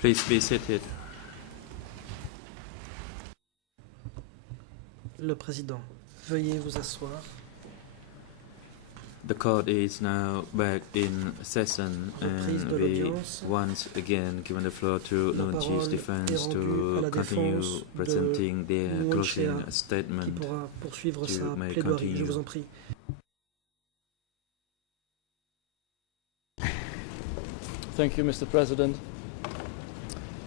Please be seated. Le président, veuillez vous asseoir. The court is now back in session Reprise and de we l'audience. once again given the floor to La Nuon Chi's parole defense est rendue à to la continue défense presenting their Nuon closing Chia, qui statement. pourra poursuivre You sa may plaidoirie. Je continue. vous en prie. Thank you, Mr. President.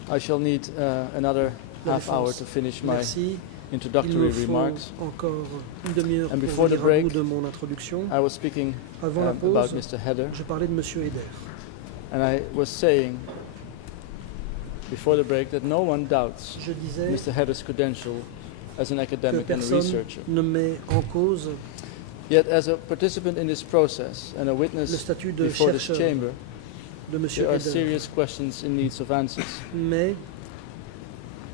I shall need another La half hour défense. to finish my Merci. Il introductory me faut remarks. encore une demi-heure And pour before the venir à bout break, de mon introduction. I was speaking Avant la about pause, Mr. Header, je parlais de Monsieur Eder. and I was saying before the break that no one doubts Je disais Mr. Header's credential as an que academic and personne researcher. ne met en cause Yet, as a participant in this process and a le witness statut de before this chercheur chamber, de Monsieur there are Eder. serious questions in need of answers. Mais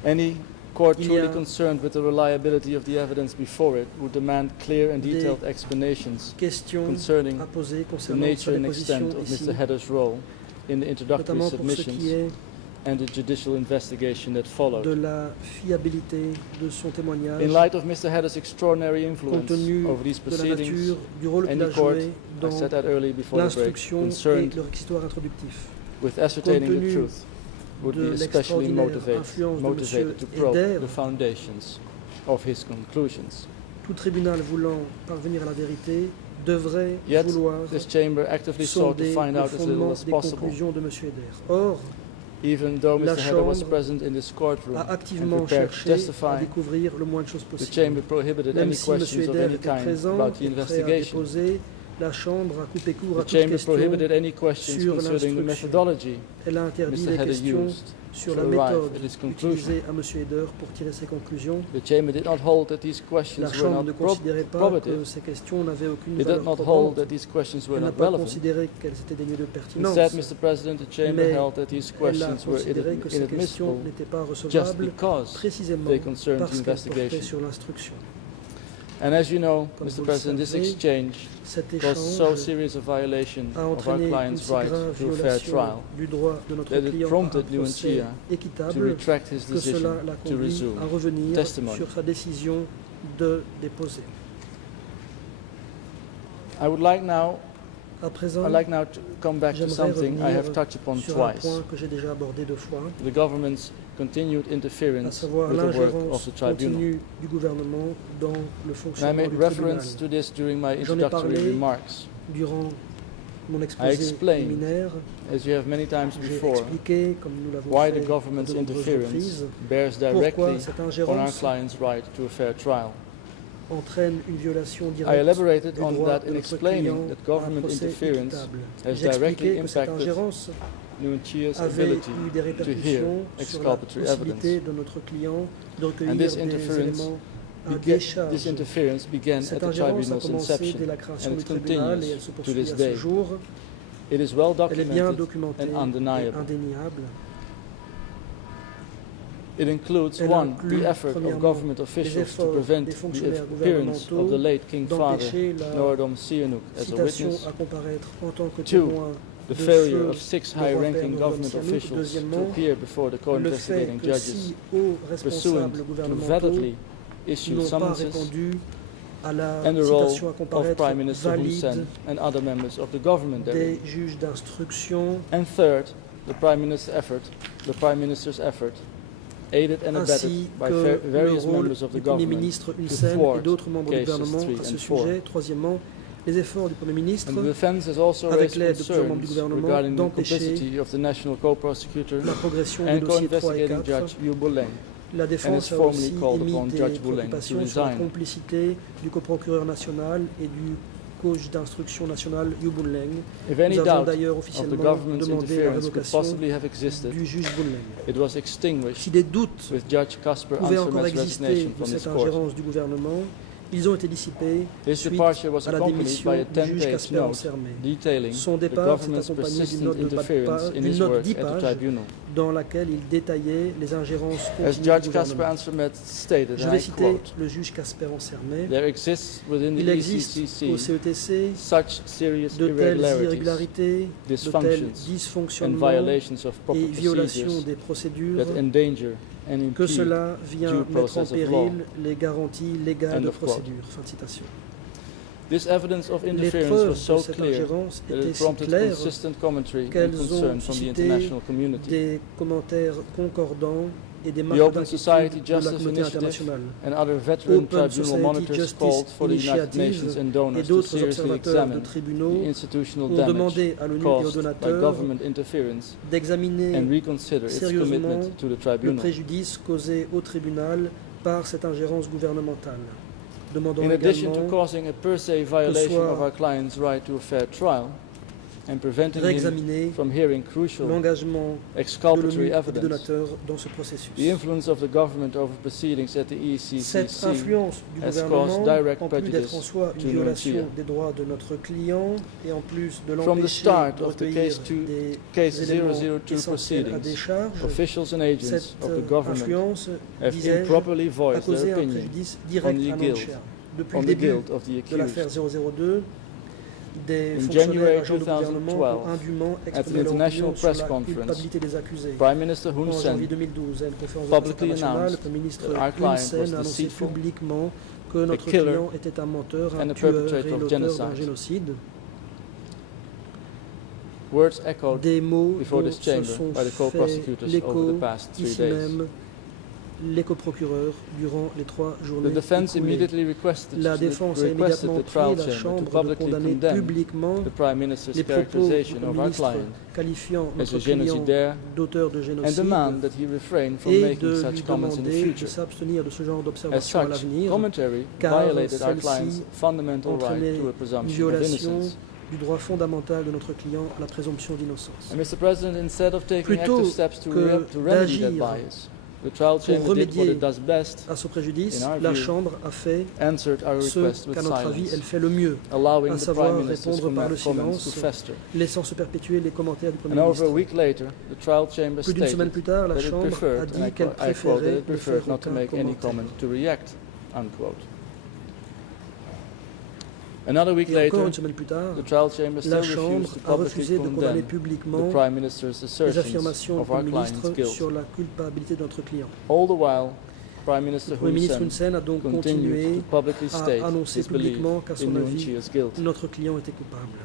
Any court Il y a truly concerned with the reliability of the evidence before it would demand clear and des detailed explanations questions concerning à poser the concernant nature sur les and positions extent of ici, Mr. Header's role in the introductory notamment pour ce qui submissions est and the judicial investigation that de followed. la fiabilité de son témoignage, In light of Mr. Header's extraordinary compte influence tenu over these de la proceedings, nature du rôle qu'il any a court, joué I dans said that early before the break, l'instruction et concerned le réquisitoire introductif. with ascertaining Compte the tenu truth would de be especially l'extraordinaire influence de motivated to Monsieur probe Eder, the foundations of his conclusions. Tout tribunal voulant parvenir à la vérité devrait Yet, vouloir this chamber actively sought to sonder find le out as little fondement as des possible. conclusions de Monsieur Eder. Or, Even though La Mr. Header was Chambre present in this courtroom a and activement prepared to cherché à testify, découvrir le moins de choses the possible. chamber prohibited Même any si M. questions of Eder any était kind présent about the et prêt à investigation. déposer, la Chambre a coupé court à The toute chamber question. prohibited any questions sur concerning the l'instruction. methodology Elle a interdit Mr. les Header questions used sur to la arrive méthode at his conclusion. utilisée à M. Eder pour tirer ses conclusions. The chamber did not hold that these La questions were Chambre ne not considérait pas que probative. ces questions n'avaient aucune It did valeur not hold probante. that these questions were Elle n'a not pas relevant. considéré qu'elles étaient dénuées de pertinence. Instead, Mr. President, the chamber Mais held that these elle a questions were considéré que ces questions inadmissible n'étaient pas just recevables because précisément they concerned parce the qu'elles portaient investigation. sur l'instruction. And as you know, Comme vous Mr. le President, this savez, exchange Cet was so échange serious a violation a of our entraîné une client's si right grave to a fair violation trial du droit de notre that it client à un prompted Nuon procès Chia to équitable retract his que decision cela l'a to conduit resume à revenir testimony. sur sa décision de déposer. I would like now, À présent, I'd like now to come back to j'aimerais something I have revenir touched upon sur un twice. point que j'ai déjà abordé deux fois, The government's continued à interference savoir with the work of l'ingérence the tribunal. continue du gouvernement dans le And I fonctionnement made du tribunal. reference to this during my J'en ai introductory parlé remarks. Durant mon I exposé explained, liminaire, as you have many times j'ai before, expliqué, comme nous l'avons why fait the à government's de nombreuses interference reprises, bears pourquoi directly cette on our ingérence client's right to a fair trial. entraîne une violation I directe elaborated du on droit that de in notre explaining client that à un government procès interference équitable. has J'ai directly expliqué que cette impacted ingérence Nuon Chia's avait ability eu des to hear répercussions sur la exculpatory possibilité evidence. de notre client de recueillir And this des interference éléments à This décharge. interference began at Cette the ingérence a tribunal's commencé inception, dès la création and du it tribunal et elle continues se to poursuit this à ce day. jour. It is well Elle est bien documented documentée and et undeniable. indéniable. It includes, Elle one, inclut, the effort of premièrement, government les officials to efforts prevent des the fonctionnaires appearance of the gouvernementaux late King Father d'empêcher la Norodom Sihanouk as a citation witness, à comparaître en tant que Two, témoin the de failure feu of six le roi high-ranking père government Norodom Sihanouk. officials to Deuxièmement, appear before the le fait co-investigating que judges, si hauts pursuant responsables to gouvernementaux validly issue n'ont pas summonses, répondu à la and the role citation à of comparaître Prime Minister Hun valide Sen and other members of the government therein. des juges d'instruction, And third, the Prime Minister's effort, aided and abetted ainsi by que le various rôle members of the du Premier government ministre Hun to Sen et thwart d'autres membres du cases gouvernement 3 à ce and 4. sujet. Troisièmement, les efforts du Premier ministre, And the defense has also avec raised l'aide de plusieurs membres du concerns gouvernement, regarding the d'empêcher complicity of the National Co-Prosecutor la progression des and dossiers 3 et co-investigating 4. Judge Yu Buleng. La défense has a formally aussi called émis upon des Judge Buleng to préoccupations sur la resign. complicité du coprocureur national et du juge d'instruction national Yu Buleng. If any Nous avons doubt d'ailleurs of the officiellement government's demandé la interference could révocation possibly have existed, du juge Buleng. it was extinguished Si des doutes with Judge Casper pouvaient encore Ansermet's exister resignation de from this cette court. ingérence du gouvernement, Ils ont été dissipés His suite departure was à la accompanied démission by a du juge 10-page Casper note Ansermet. detailing Son the départ s'est government's accompagné d'une persistent note de bas de interference page, in d'une his note work 10 at the pages tribunal. dans laquelle il détaillait les ingérences As continues du Judge Casper gouvernement. Ansermet stated, Je and vais I citer quote, le juge Casper Ansermet. there exists within the Il existe au ECCC CETC such serious de telles irregularities irrégularités, de tels dysfunctions, and dysfonctionnements violations of proper et violations procedures des procédures that endanger and que impede cela vient due mettre en process of péril law. les garanties légales End de of quote. procédure. Fin de citation. This evidence of Les interference preuves was de so cette clear ingérence that étaient it si prompted claires consistent commentary and qu'elles concern ont from the suscité international community. des commentaires concordants et des The marques Open Society d'inquiétude de la Justice communauté Initiative internationale. and other veteran Open tribunal Society monitors Justice called for the United Initiative Nations and Et donors to d'autres seriously observateurs de examine tribunaux the institutional ont damage demandé à l'ONU et aux caused by donateurs government interference d'examiner and reconsider its sérieusement commitment to the le tribunal. préjudice causé au tribunal par cette ingérence gouvernementale. Demandons In addition to également causing a per se violation soit of our client's right to a fair trial and preventing him réexaminer from hearing crucial l'engagement de exculpatory l'ONU et des evidence, donateurs dans ce processus. the influence of the government over proceedings at the Cette ECCC influence du has gouvernement, caused direct en plus d'être en prejudice soi to une violation Nuntia. des droits de notre client et en plus de From the l'empêcher start de of the recueillir case des Case éléments 002 essentiels à des proceedings, charges, officials and agents cette of the government influence, have disais-je, improperly a voiced their causé un opinion préjudice direct on the à guilt, Nuntia. Depuis on le the début guilt of the de l'affaire accused. 002, des In fonctionnaires January agents du gouvernement 2012, ont indûment at an exprimé leur international opinion sur press la conference, culpabilité des accusés. Prime Minister Hun En janvier Sen 2012, à une conférence de presse publicly internationale, le announced Premier ministre that our client Hun Sen was a annoncé deceitful, publiquement que notre killer, client était un menteur, and un a tueur perpetrator et of l'auteur d'un genocide. génocide. Words echoed Des mots before dont this se chamber sont by the fait co-prosecutors over l'écho the past 3 ici days. même les coprocureurs durant les 3 journées The defense écoulées. immediately requested La défense a immédiatement the prié trial la chamber Chambre to de publicly condamner condemn publiquement the Prime Minister's les propos du characterization of our ministre client qualifiant as notre a client génocidaire d'auteur de and génocide demand that he refrain from et making de such lui comments in the demander de future. s'abstenir de ce genre As d'observation à such, l'avenir, commentary car violated our celle-ci client's fundamental right entraînait to a une presumption of violation innocence. du droit fondamental de notre client à la présomption d'innocence. And Mr. President, instead of taking Plutôt active steps to, que to remedy that d'agir bias, the trial chamber did what remédier it does best, À ce préjudice, In our la view, Chambre a fait answered our ce request with qu'à notre avis silence, elle fait le mieux, allowing à the savoir Prime Minister's répondre par le comments to silence, fester. laissant se perpétuer les commentaires du Premier And over a ministre. week later, the trial chamber Plus d'une semaine stated plus tard, la that it Chambre a preferred, dit and qu'elle I quote, that préférait it ne faire preferred not to aucun make any commentaire. comment to react, unquote. Another week Et encore later, une semaine plus tard, the trial chamber la still Chambre refused to a publicly refusé de condamner condemn publiquement the Prime Minister's les assertions affirmations du of our Premier client's ministre guilt. sur la culpabilité de notre client. All the while, Prime Minister Le Premier Hun ministre Hun Sen Sen a donc continued continué to publicly à state annoncer his belief publiquement qu'à in son avis, Nunchia's guilt. notre client était coupable.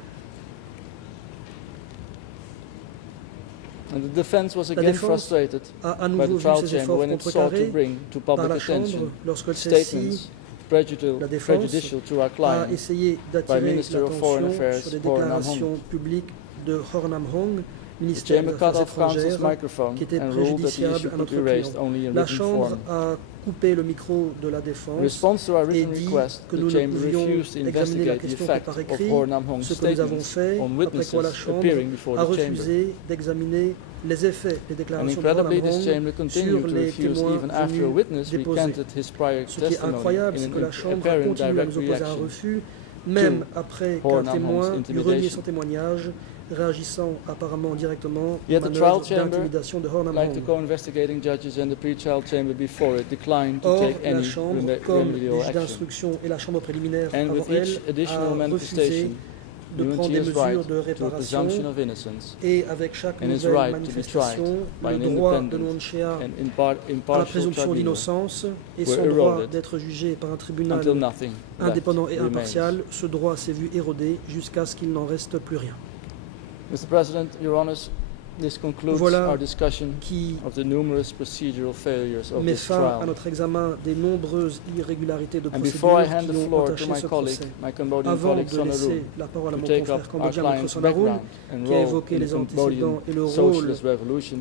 And the defense was La again défense frustrated a à by nouveau the vu trial ses chamber efforts when it sought to contrecarrés bring to par public la Chambre attention lorsque celle-ci statements prejudicial to our a client essayé d'attirer Minister of Foreign l'attention Affairs, sur des Ho Nam déclarations publiques de Ho Nam Hong, The ministère chamber des cut Affaires off counsel's étrangères, microphone qui était and ruled that the préjudiciable issue à could notre be raised client. only in La written Chambre form. a coupé le micro de la In défense response to our et written dit request, que the nous ne chamber pouvions refused to examiner la investigate the question que effect par of écrit, Ho Nam Hong's ce que nous avons statements fait, on après witnesses quoi la Chambre appearing before a the chamber. refusé d'examiner les effets des And déclarations de Ho Nam incredibly, this Hong chamber continued sur to les refuse témoins even after a venus witness déposer. recanted his prior Ce qui est testimony incroyable, c'est in que la an Chambre apparent continue à direct nous opposer un reaction refus, même après Ho qu'un Nam témoin Hong's eut renié son intimidation. témoignage, réagissant apparemment directement aux Yet the trial manœuvres chamber, d'intimidation de Ho Nam like the Hong. co-investigating judges and the pre-trial chamber before it, declined to Or, take la any Chambre, comme les remedial juges action. d'instruction et la Chambre préliminaire And avant with elle, each additional a refusé manifestation, de prendre des Nunchia's mesures right de to a réparation presumption of innocence et avec chaque and his nouvelle right to be manifestation, tried by le an droit de independent Nunchia and à la impartial présomption tribunal d'innocence et were son droit eroded d'être jugé par un tribunal until nothing indépendant et left impartial, remains. ce droit s'est vu érodé jusqu'à ce qu'il n'en reste plus rien. Mr. President, Your Honors, this concludes Voilà our discussion Qui of the numerous procedural failures of met this fin à trial. notre examen des nombreuses irrégularités de And before I procédure hand the qui ont floor to entaché my ce colleague, procès. my Cambodian Avant colleague de Sonaroon, laisser la parole à to mon take confrère up our cambodgien, Maître client's Sonaroon, background and qui a role évoqué in les the Cambodian antécédents et le rôle socialist revolution,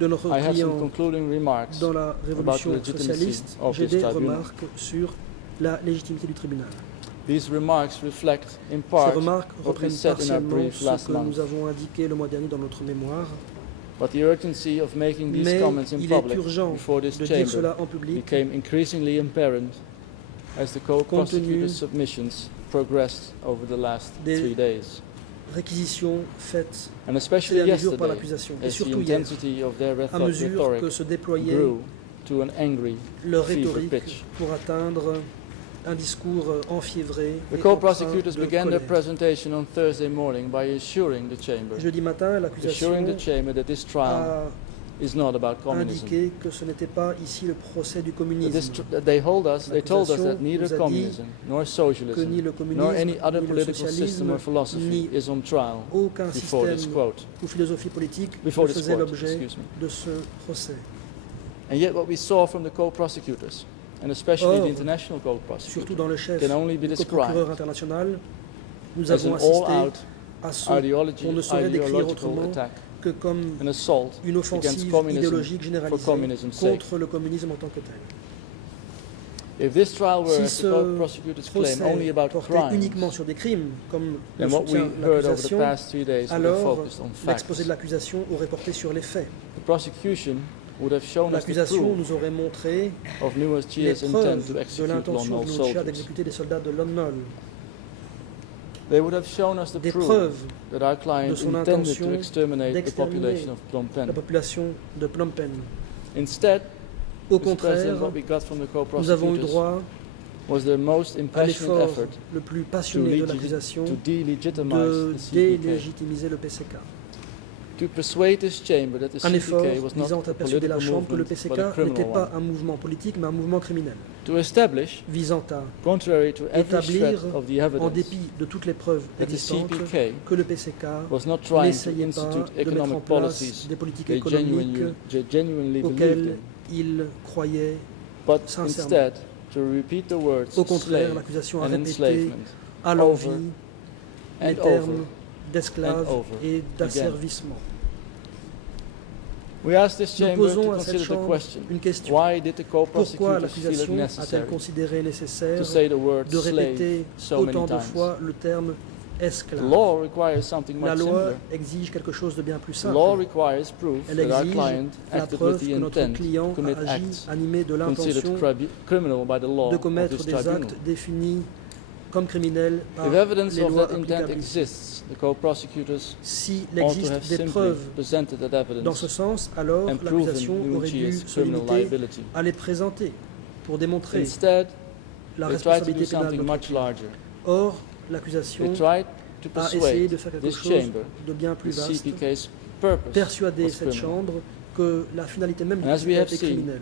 de notre I have some client concluding remarks dans la about the révolution legitimacy socialiste. of J'ai this des tribunal. remarques sur la légitimité du tribunal. These remarks reflect in Ces part remarques what we reprennent said in our partiellement brief ce last que month. nous avons indiqué le mois dernier dans notre mémoire, But the urgency of making these mais comments in il est public urgent before this de dire chamber cela en public became increasingly apparent as the co-prosecutor's submissions progressed over the last des 3 days. Réquisitions faites And ces especially derniers jours par yesterday, l'accusation, et as the surtout hier, intensity of their à mesure que rhetoric se déployait grew to an angry leur fever rhétorique pitch. pour atteindre un discours enfiévré The et co-prosecutors empreint de began their colère. presentation on Thursday morning by assuring the chamber, Jeudi matin, l'accusation that this trial a is not about communism. indiqué que ce n'était pas ici le procès du That communisme, they told us L'accusation that neither nous a dit communism nor que ni socialism le nor communisme, any other ni le political system socialisme, or philosophy ni is on trial aucun before this système quote. ou philosophie politique Before ne this faisait quote, l'objet excuse me. de ce procès. And yet what we saw from the co-prosecutors, and especially Or, the international Surtout co-prosecutor, dans le chef can only be du described procureur international, nous as avons an assisté all-out à ce qu'on ne saurait décrire ideological autrement attack, que comme an assault une against offensive communism idéologique for généralisée communism's sake. contre le communisme en tant que tel. If this trial were, Si as the ce co-prosecutors claim, procès only about portait crimes, uniquement sur des crimes, comme le then what we soutient heard over the l'accusation, past 3 days would have alors focused on facts. l'exposé de l'accusation aurait porté sur les faits. The prosecution would have shown us the L'accusation proof nous aurait montré of New les Chia's intent preuves to de execute Lon l'intention Nol de Nouchia soldiers. d'exécuter des soldats de Lon Nol, They would have shown us the des proof preuves that our de client son intended intention to exterminate the d'exterminer population of Phnom la Penh. population de Phnom Penh. Instead, Au Mr. President, contraire, what we got from the nous avons eu co-prosecutors droit was their most à impassioned l'effort effort le plus to, passionné de l'accusation to de delegitimize the CPK, délégitimiser le PCK. to persuade this chamber that the Un effort CPK was not visant a à persuader political la Chambre que le movement but a PCK n'était criminal pas one. un mouvement politique mais un mouvement criminel, To establish, visant à, contrary to every établir, shred of the en evidence, dépit de toutes les preuves that the existantes, CPK que le PCK was not trying to n'essayait pas institute de mettre en economic place policies des politiques they économiques genuinely believed auxquelles in, il croyait. but sincèrement. instead to repeat the words Au contraire, slave l'accusation a and répété enslavement à over l'envi les and termes over. d'esclave and over et d'asservissement. We asked this Nous chamber to posons à cette consider the Chambre question, une question. why did the Pourquoi co-prosecutors feel it l'accusation a-t-elle necessary considéré nécessaire to say the word de slave répéter so many autant de times? fois le terme The esclave? law requires something La much loi simpler. exige quelque chose de bien plus The simple. law requires proof Elle that our exige client la acted with preuve the que notre intent client to commit a agi acts animé de considered l'intention criminal by the law de of commettre this des tribunal. actes définis comme criminels par If evidence les of lois that intent applicables. exists, the co-prosecutors S'il ought to have existe des simply preuves presented that dans ce evidence sens, alors and proven l'accusation aurait dû Nuchia's se criminal limiter liability. à les présenter pour démontrer Instead, la they tried to do responsabilité pénale something de much notre client. larger. Or, They l'accusation tried to a essayé de persuade faire quelque this chose chamber de bien plus the vaste, CPK's purpose persuader was cette criminal. chambre que la finalité même du And as we PCK have était seen, criminelle.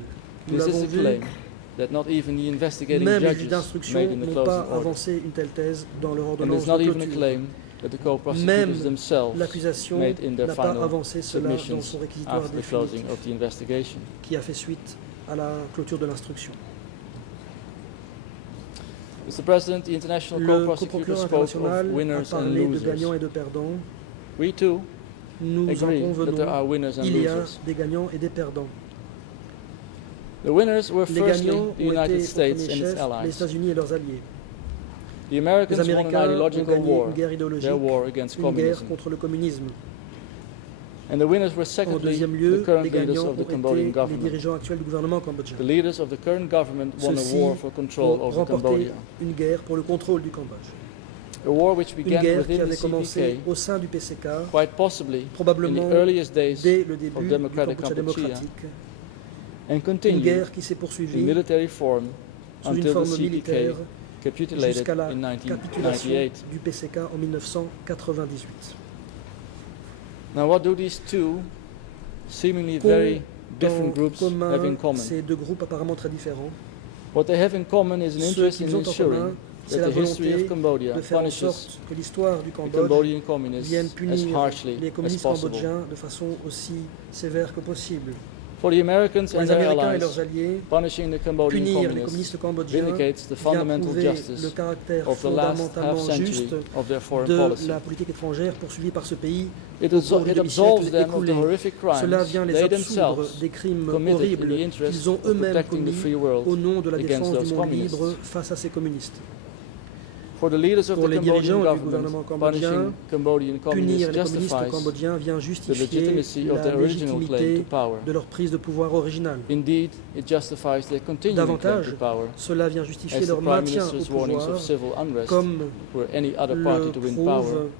Nous This is l'avons a vu, claim that not even the investigating même les judges juges d'instruction made in the n'ont closing pas order. avancé une telle thèse dans leur And ordonnance it's not de even a clôture. claim that the co-prosecutors Même themselves l'accusation made in their n'a pas final avancé cela dans submissions son réquisitoire after the closing définitif of the investigation. qui a fait suite à la clôture de l'instruction. Mr. President, the international Le co-prosecutor coprocureur spoke international of a winners and parlé de losers. gagnants et de perdants. We too Nous en agree that there are convenons, winners and il y a losers. des gagnants et des perdants. The winners were Les firstly gagnants the ont United été, au States premier and its chef, les allies. États-Unis et leurs alliés. The Les Americans won an Américains ont ideological gagné war, une guerre idéologique, their war against une guerre communism. contre le communisme. And the winners were En secondly deuxième the lieu, current les leaders gagnants of the ont Cambodian été les government. dirigeants actuels du gouvernement cambodgien. The leaders of the current government won a Ceux-ci war for control ont over remporté Cambodia. une guerre pour le contrôle du Cambodge. A war which Une began guerre qui within the avait commencé CPK, au sein du PCK, quite possibly in probablement the earliest days dès le of début du democratic Cambodge Kampuchea, démocratique. and Une continued guerre qui s'est in poursuivie military form sous une until the forme CPK militaire capitulated jusqu'à la in capitulation 1998. du PCK en 1998. Now, what do these two seemingly very different groups commun, have in common? ces deux groupes apparemment très différents, What they have in common is an ce interest qu'ils in ont en commun, ensuring c'est that la the history volonté of Cambodia de faire en punishes sorte que l'histoire du the Cambodge Cambodian communists vienne as punir harshly les as communistes possible. cambodgiens de façon aussi sévère que possible. For the Americans Pour and les their Américains et allies, leurs alliés, punishing the Cambodian punir les communists communistes cambodgiens vindicates the vient fundamental prouver justice le caractère of the last fondamentalement half-century juste of their foreign de policy. la politique étrangère poursuivie par ce pays. It au cours du absolves demi-siècle them of the écoulé. horrific Cela crimes vient les they absoudre themselves des crimes committed in horribles the interest qu'ils ont of eux-mêmes protecting the commis free world au nom de la against défense du those monde communists. libre face à ces communistes. For the leaders of Pour the les dirigeants Cambodian du gouvernement government, cambodgien, punishing Cambodian punir communists les communistes justifies cambodgiens vient the justifier legitimacy of la their original claim to légitimité power. de leur prise de pouvoir originale. Indeed, it justifies their continuing claim Davantage, to power, cela vient justifier as the leur Prime maintien au Minister's warnings pouvoir, of civil unrest, comme were any other party le to win power, prouvent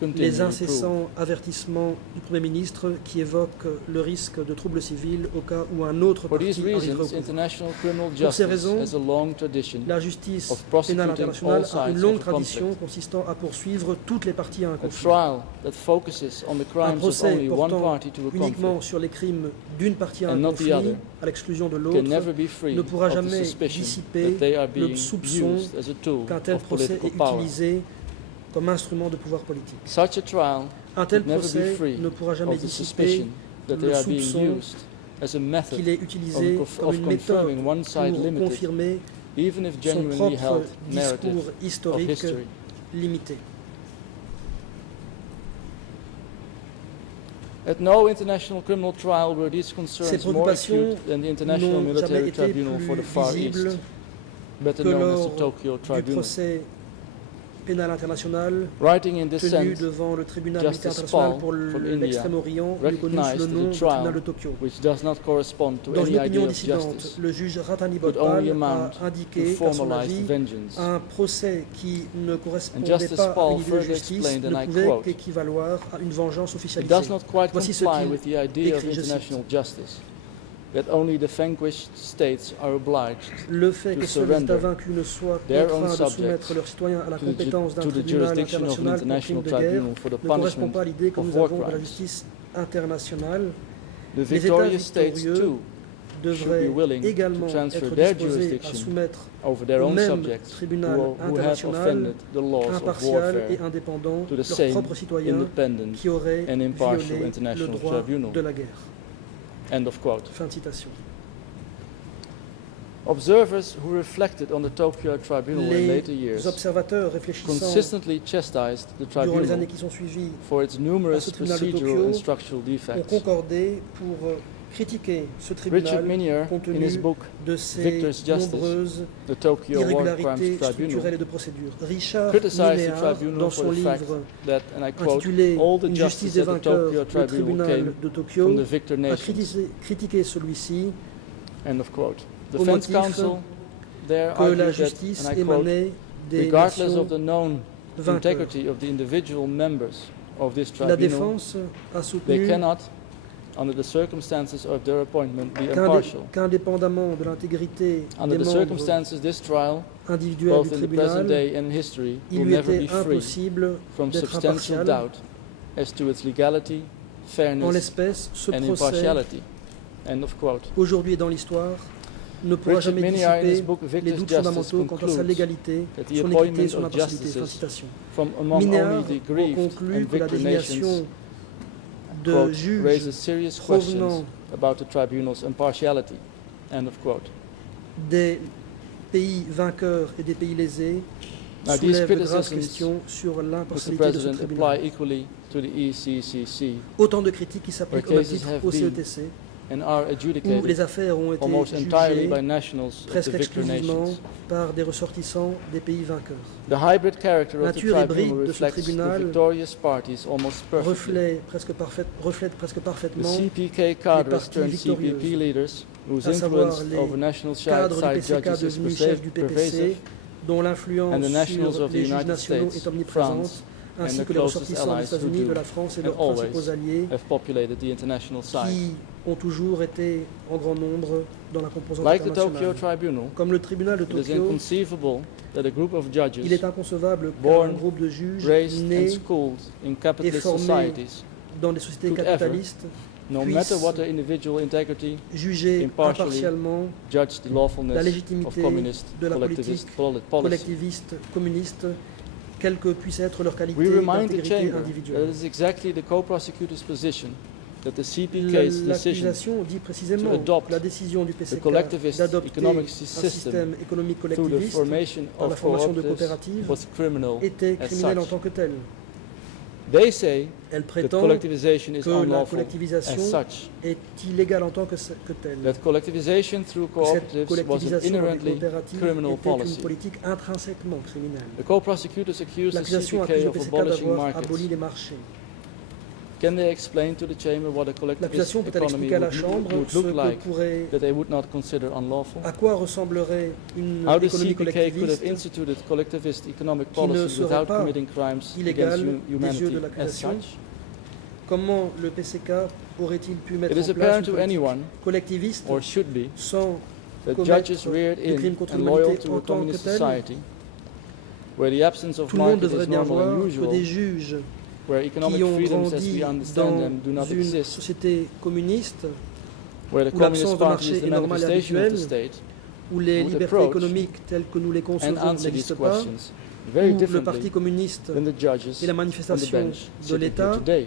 continue les to prove. incessants avertissements du Premier ministre qui évoquent le risque de troubles civils au cas où un autre For parti these arriverait au reasons, pouvoir. international criminal Pour ces justice raisons, has a long tradition La justice of prosecuting pénale internationale all a une sides longue of a tradition conflict. consistant à poursuivre toutes les parties à un A conflit. trial that focuses on the Un crimes of procès only one portant party to a uniquement conflict sur les crimes d'une partie à and un not the conflit, other, à l'exclusion de can l'autre, never be free ne pourra of the jamais suspicion dissiper that they are le being soupçon used as a tool qu'un tel of procès political est power. utilisé comme instrument de pouvoir politique. Such a trial Un tel could never be procès free ne pourra jamais of the dissiper suspicion that they le are being soupçon used as a method qu'il est utilisé comme of une méthode confirming one side pour limited, confirmer even if son genuinely propre held narrative discours of historique history. limité. At no international criminal trial were these Ces concerns more préoccupations acute than the International n'ont jamais Military été Tribunal for the plus Far visibles East, better que known as the lors Tokyo du Tribunal. procès pénal international Writing in tenu dissent, devant le tribunal militaire Justice international Paul pour from India l'Extrême-Orient, plus connu sous le recognized nom the du trial tribunal de Tokyo. which does not correspond to Dans any une idea opinion of dissidente, justice, le juge Ratani could only Bhopal amount a to indiqué qu'à son formalized avis, vengeance. un procès qui ne correspondait Justice pas à Paul une idée de further justice explained, and ne I pouvait quote, qu'équivaloir à une vengeance It officialisée. does not quite Voici ce comply qu'il with the idea of écrit, je cite. international justice, that only the vanquished states are obliged Le fait to que seuls surrender États vaincus ne soient their contraints own de subjects soumettre leurs citoyens à la to the, compétence d'un to the tribunal jurisdiction of an international pour international crimes de guerre tribunal for the ne correspond punishment pas à l'idée que of nous war avons de la crimes. justice internationale. The Les victorious États states victorieux too devraient willing to également transfer être their disposés à jurisdiction soumettre over their au own même subjects tribunal who have international offended the laws of impartial et warfare indépendant to the leurs same propres citoyens independent qui auraient and impartial violé le international droit tribunal. de la guerre. End of quote. Fin de citation. Observers who reflected on the Tokyo Tribunal in later Les years observateurs réfléchissant consistently chastised the durant les années tribunal qui sont suivies for its numerous ce tribunal de procedural Tokyo and structural ont defects. concordé pour critiquer ce Richard tribunal Minier, compte in his tenu book de ses Victor's Justice, nombreuses The Tokyo War irrégularités Crimes Tribunal, structurelles et de procédure. Richard criticized the Minéar, tribunal dans for son the fact livre that, and I quote, intitulé all the Une justice justice des at the vainqueurs, Tokyo le Tribunal tribunal came de from Tokyo, the victor a nations. critiqué celui-ci End of quote. au Defense motif counsel there que la argued that, justice and I quote, émanait des regardless nations of the known vainqueurs. integrity of the individual members of this La tribunal, défense a they soutenu cannot, under the circumstances of their appointment, be impartial. qu'indépendamment de l'intégrité Under des the membres circumstances, this trial, individuels both du in the present tribunal, day and in history, il will lui never était be free impossible from d'être substantial impartial. doubt as to its legality, En fairness, l'espèce, ce and procès, impartiality. End of quote. aujourd'hui et dans l'histoire, ne pourra Richard jamais Minier, in his dissiper book les Victor's doutes Justice, fondamentaux quant à sa concludes légalité, that the son équité, appointment son of impartialité. Fin de justices citation. from among Minéar only the grieved conclut and que la victor désignation nations, de quote, juges raises serious provenant questions about the tribunal's impartiality. End of quote. des pays vainqueurs et des pays lésés Now, these soulève de graves criticisms, questions sur Mr. l'impartialité de ce President, apply tribunal. equally to the ECCC Autant de critiques qui s'appliquent au Where même cases titre have au been CETC, and are où adjudicated les affaires ont été almost entirely by jugées nationals of the presque victor exclusivement nations. par des ressortissants des pays vainqueurs. The hybrid character of the Nature hybride tribunal de ce reflects the tribunal victorious parties almost perfectly. Reflète presque The parfaitement CPK cadres parties turned victorieuses, CPP leaders, whose à savoir influence les over national cadres du side PCK judges is devenus chefs du PPC, pervasive, dont l'influence and the nationals sur of the les juges United nationaux States, est omniprésente, France, ainsi and the que les closest ressortissants des allies who États-Unis, do, de la France et de and leurs principaux always alliés, have populated the international side. qui ont toujours été en grand nombre dans la composante Like the Tokyo internationale. Tribunal, Comme le tribunal de it is Tokyo, inconceivable that a group of il judges est inconcevable qu'un born, groupe de juges raised and nés schooled in capitalist formés societies, dans des sociétés could capitalistes, no puissent matter what their individual integrity, juger impartially impartialement judge the la lawfulness of légitimité communist de la collectivist politique policy. collectiviste, communiste, quelle que puisse être leur qualité We remind the d'intégrité Chamber that individuelle. it is exactly the co-prosecutor's position that the CPK's decision L'accusation dit précisément to adopt que la décision du the PCK collectivist d'adopter economic un system système économique through the collectiviste formation par la of formation de cooperatives coopératives was criminal était as criminel en such. tant que tel. They say Elle that prétend collectivization is que la unlawful collectivisation as such. est illégale en tant que telle. That collectivization through Cette cooperatives was an collectivisation des inherently coopératives criminal était une policy. politique intrinsèquement criminelle. The co-prosecutors accused the L'accusation accuse CPK le of PCK abolishing d'avoir markets. aboli les marchés. Can they explain to the chamber what a collectivist L'accusation peut-elle economy expliquer à la would Chambre look ce que like pourrait, that they would not consider unlawful? à quoi ressemblerait une How the économie CPK could have collectiviste instituted collectivist economic qui ne policies serait without pas committing crimes illégale against des yeux humanity de as l'accusation? such? Comment le PCK aurait-il pu mettre It is en place apparent une to politique anyone, collectiviste or should be, sans that commettre judges reared de crimes in contre and loyal l'humanité to en a tant que communist tel? society, where the absence of Tout le monde market devrait is bien normal voir and que usual, des juges where economic qui ont freedoms as grandi we understand them do dans not une exist, société communiste where the où l'absence Communist de Party marché is the est normale et manifestation of the habituelle, state, où les would libertés approach économiques telles que nous les and concevons answer these n'existent pas, questions very où le Parti differently communiste than the judges et la on the manifestation bench de sitting here l'État today.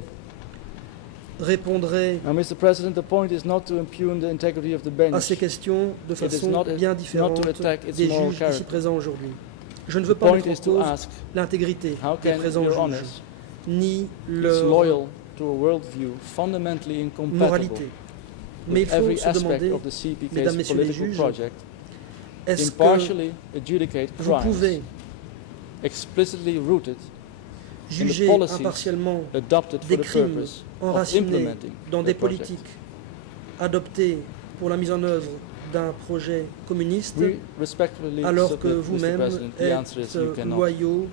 répondrait Now, Mr. President, the point is not to impugn the integrity of the bench. à ces questions de is façon not bien différente to attack its des moral juges ici character. présents aujourd'hui. Je ne The veux pas point mettre en is to cause ask l'intégrité how des can présents your juges, honors ni is leur loyal to a worldview fundamentally incompatible moralité. Mais il with faut every se aspect demander, of the CPK's mesdames, messieurs les political juges, project, est-ce que impartially adjudicate vous crimes pouvez explicitly rooted juger policies impartialement adopted for des the crimes purpose of enracinés implementing dans the des project? politiques adoptées pour la mise en œuvre d'un projet communiste, We respectfully alors que submit, Mr. vous-même President, the answer is you êtes cannot. loyaux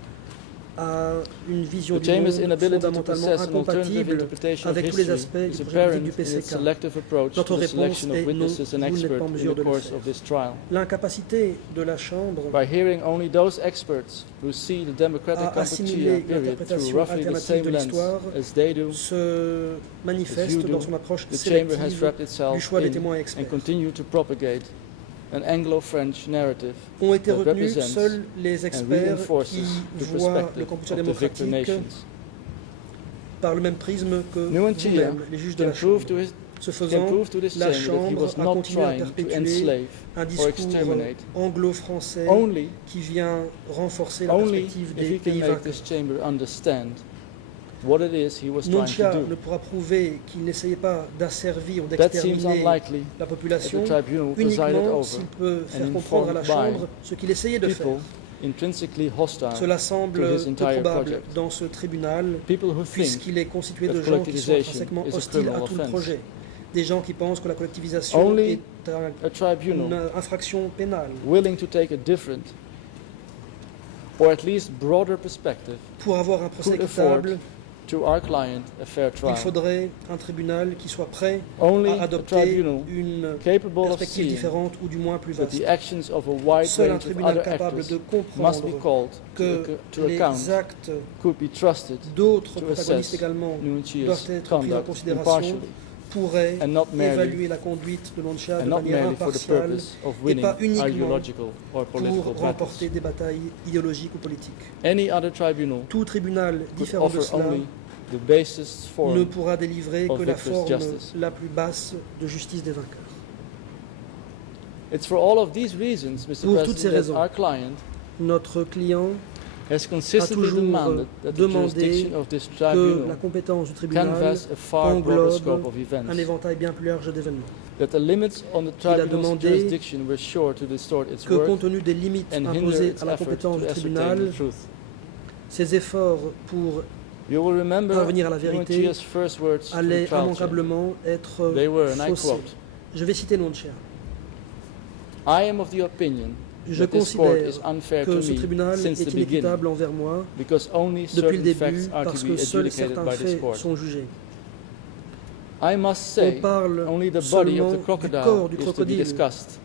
à une vision The du Chamber's monde inability to fondamentalement possess an alternative incompatible interpretation of avec tous les history aspects is du apparent politique du in its PCK. selective approach Notre to the réponse selection est of witnesses non, and vous n'êtes pas experts en in mesure the de le course faire. of this trial. L'incapacité de la Chambre By hearing only those experts who see the democratic à Kampuchea assimiler period through l'interprétation roughly the alternative same de lens l'histoire as they do, se manifeste you do, dans son approche the Chamber has sélective wrapped itself du choix des in témoins and experts. continue to propagate an Anglo-French narrative Ont été that retenus represents seuls les and experts reinforces qui the voient le perspective Kampuchea of the victor démocratique nations. par le même prisme que Nuantia vous-même, les juges de can la Chambre. prove to his Ce can faisant, prove to this la chamber that he Chambre was a not continué à trying to perpétuer enslave un or discours exterminate anglo-français only qui vient renforcer la only perspective if des he can pays make vainqueurs. this chamber understand what it is he was trying Nuntia to ne do. pourra prouver qu'il n'essayait pas d'asservir ou That seems d'exterminer unlikely la that population the tribunal presided uniquement over s'il peut faire and comprendre à la informed by Chambre ce qu'il essayait de faire. people intrinsically hostile Cela semble to his peu entire probable project. dans ce tribunal People who think puisqu'il est constitué that de gens qui sont collectivization intrinsèquement is a hostiles à criminal tout le offense. projet. Des gens qui pensent que la collectivisation Only est a tribunal une infraction pénale. willing to take a different or at least broader perspective Pour avoir un procès could afford équitable, to our client a fair il trial. faudrait un tribunal qui soit prêt Only à a adopter tribunal une capable of perspective seeing différente ou du moins plus that vaste. the actions of a wide Seul un range of tribunal other capable actors de must be comprendre called que to les account actes could be trusted d'autres to protagonistes assess également Nuncia's doivent être pris en conduct considération impartially pourraient and not merely évaluer la conduite de Nuntia de and not manière merely for the impartiale purpose of et winning pas uniquement ideological or political pour battles. remporter des batailles idéologiques ou politiques. Any other tribunal Tout tribunal could différent de offer cela only the basest ne form pourra délivrer of que la victor's forme justice. la plus basse de justice des vainqueurs. It's for all of these reasons, Mr. Pour toutes ces President, that raisons, our client Notre client has consistently toujours demanded that the demandé jurisdiction of this que la tribunal compétence du tribunal canvass a far broader scope englobe of un events, éventail bien plus large d'événements. that the limits on the Il a tribunal's demandé jurisdiction were sure to distort its Que work compte tenu des limites and hinder imposées its à la effort compétence to du ascertain tribunal, the truth. ses efforts pour You will remember parvenir à la vérité Nuncia's first words to the allaient trial chamber. immanquablement être They were, and I faussés. quote, Je vais citer Nuntia. I am of the opinion Je that this court considère is unfair que to ce me tribunal since est the beginning, inéquitable envers moi because only depuis le certain facts début are parce to que be seuls adjudicated certains by this faits court. sont jugés. I must On say, parle only the body of seulement the du crocodile corps du is to be crocodile, discussed,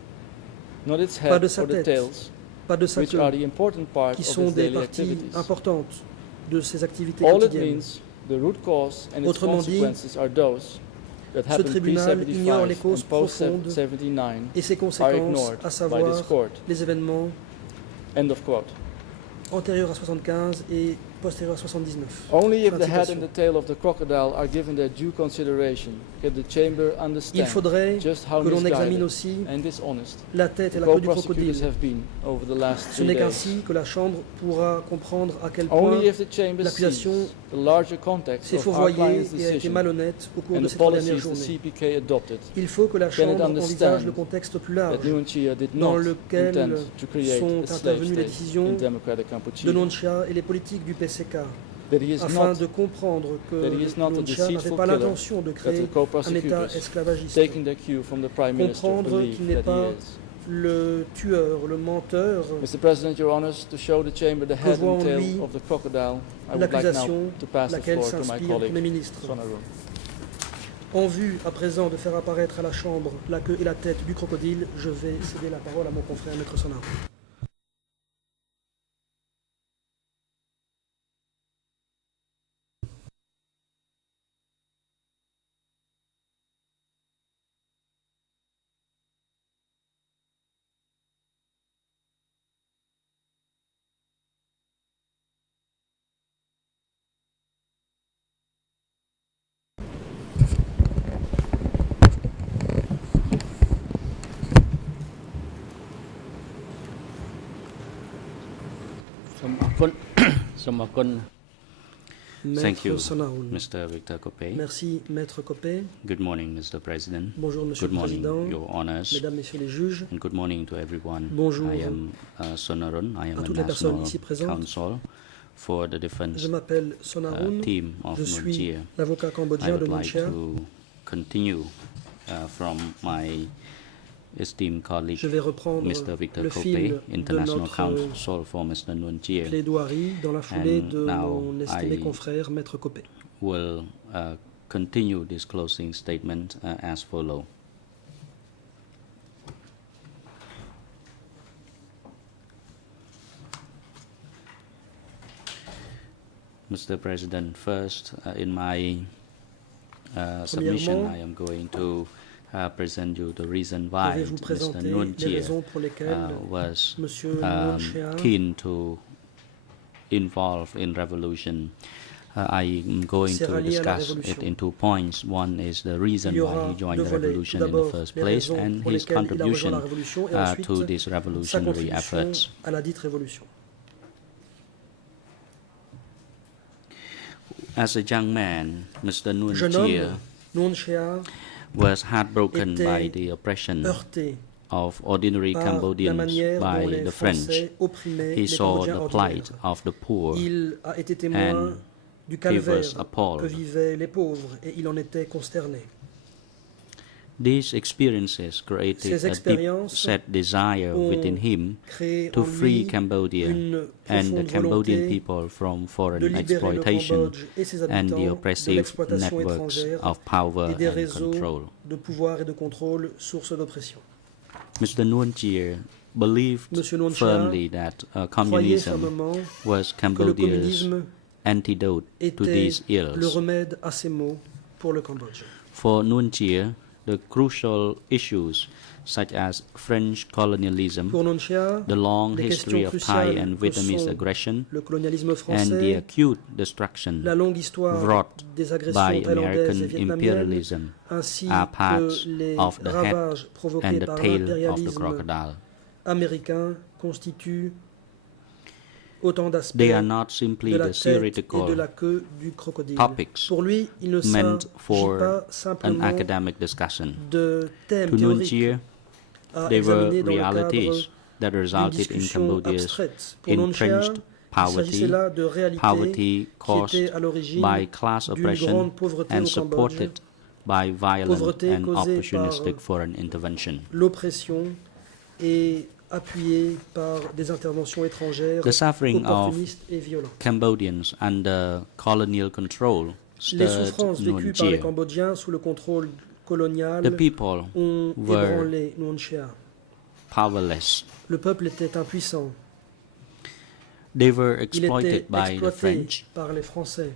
not its pas head de sa or the tête, tails, pas de sa which queue, are the important part qui of sont its des daily parties activities. importantes de ses activités All it quotidiennes. means, the root cause and its Autrement dit, consequences are those that ce happened tribunal ignore les pre-75 causes and profondes post-79 et ses are conséquences, ignored à by savoir this court. les événements End of quote. antérieurs à 75 et postérieur à 79. Only if Fin the de head citation. and the tail of the crocodile are given their due consideration can the chamber Il understand faudrait just how que l'on examine misguided aussi and dishonest la tête et the la queue du co-prosecutors crocodile. have been over the last Ce 3 n'est days. qu'ainsi que la Chambre pourra comprendre à quel point Only if the chamber sees l'accusation the larger context s'est of our fourvoyée client's et a été decision malhonnête au cours and de the ces 3 dernières policies the journées. CPK adopted, Il faut que la Can it Chambre understand envisage le contexte plus large that Nuon-Chea did dans not lequel intend to create sont a slave intervenues les state décisions in democratic de Kampuchea, Nonchia et les politiques du PCK, that he is afin not de comprendre que that he is not a Nonchia n'avait deceitful pas killer, l'intention de that créer the un État co-prosecutors, esclavagiste. taking their cue from the Prime Minister, Comprendre believe qu'il n'est that pas he is. le tueur, le menteur, Mr. President, Your Honours, to show the chamber the head voit en and tail lui of the crocodile, I would like l'accusation now to pass the laquelle floor to my s'inspire le colleague, Premier ministre. Sonarun. En vue à présent de faire apparaître à la Chambre la queue et la tête du crocodile, je vais céder la parole à mon confrère Maître Sonar. Thank you, Maître Sonaroun. Mr. Victor Koppe. Merci, Maître Copé. Good morning, Mr. President. Bonjour, Monsieur Good le morning, Président. Your Honors. Mesdames, Messieurs les juges. And good morning to everyone. Bonjour I am Sonarun. I am à a toutes les personnes national ici présentes. counsel for the defense Je m'appelle Sonaroun. team of Je suis Nonchea. l'avocat I cambodgien de would like Nonchia. to continue from my esteemed colleague, Je vais reprendre Mr. Victor le Koppe, fil de International notre Counsel for Mr. Nonchea, plaidoirie dans la foulée And de now mon estimé I- confrère, Maître Copé. will continue this closing statement as follows. Mr. President, first, in my submission, I am going to present you the reason Je why vais vous Mr. présenter les Nunchia raisons pour lesquelles was Monsieur Nonchia keen to involve in revolution. I am going s'est to rallié à la discuss révolution. it in 2 points. One is the reason Il y why aura he joined deux the volets. Tout revolution in the d'abord, first les place raisons and pour his lesquelles il a rejoint contribution la révolution et to ensuite these sa revolutionary contribution efforts. à la dite révolution. As a young man, Mr. Jeune Nunchia homme, Nonchia was heartbroken by était the oppression heurté of ordinary par la Cambodians manière dont by les the French. Français opprimaient He les saw Cambodgiens the plight ordinaires. of the poor. Il a été témoin and du he calvaire was appalled. que vivaient les pauvres et il en était consterné. These experiences created Ces a deep expériences set desire ont within him Créé to en free lui Cambodia une and the profonde Cambodian volonté people from de foreign libérer le exploitation Cambodge et ses and habitants the de oppressive l'exploitation networks étrangère of power et des and réseaux control. de pouvoir et de contrôle, source d'oppression. Mr. Nunchia believed Monsieur Nonchia firmly that Croyez communism fermement was que le Cambodia's communisme antidote to était these le ills. remède à ces maux pour le Cambodge. For Nunchia, the crucial issues such as French colonialism, Pour Nonchia, the long les history questions of Thai cruciales and que Vietnamese sont aggression, le colonialisme and the français, acute destruction la longue histoire wrought des agressions by thaïlandaises et American vietnamiennes, imperialism ainsi are parts que les of the head ravages provoqués and the par tail of the l'impérialisme crocodile. américain constituent autant d'aspects They are not simply de la the tête et de theoretical la queue du crocodile. topics Pour lui, il ne meant s'agit for pas an simplement academic discussion. de thèmes To théoriques Nunchia, à they were examiner dans le cadre realities that d'une resulted in discussion Cambodia's abstraite. Pour Nonchia, entrenched il s'agissait là de réalités poverty qui caused étaient à l'origine by class d'une oppression grande pauvreté and au Cambodge, supported by violent pauvreté and causée opportunistic par foreign intervention. l'oppression et appuyée par des interventions étrangères The suffering of opportunistes et violentes. Cambodians under colonial control Les stirred souffrances vécues par les Nunchia. Cambodgiens sous le contrôle colonial The people ont were ébranlé Nonchia. powerless. Le peuple était impuissant. They were Il exploited était by the exploité French. par les Français.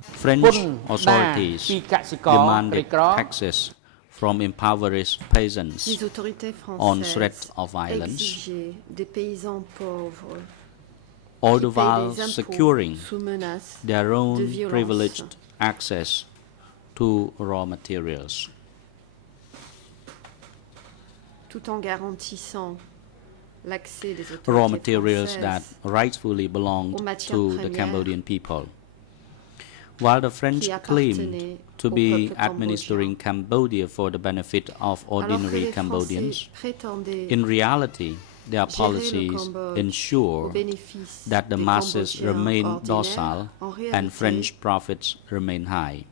French ពន្ធដារ authorities ពីកសិករក្រី demanded ក្រ taxes from impoverished peasants Les autorités on threat françaises of violence. exigeaient des paysans pauvres all qui the payent while les impôts securing sous menace their own de violence. privileged access to raw materials. Tout en garantissant l'accès des Raw autorités materials that françaises rightfully aux belonged matières to the premières Cambodian people. While the French qui claimed appartenaient to au be peuple administering Cambodia for the benefit of Alors que ordinary les Cambodians, Français prétendaient in reality, their gérer le policies Cambodge au ensure bénéfice that the des masses Cambodgiens remain ordinaires, docile en réalité, and French profits remain high.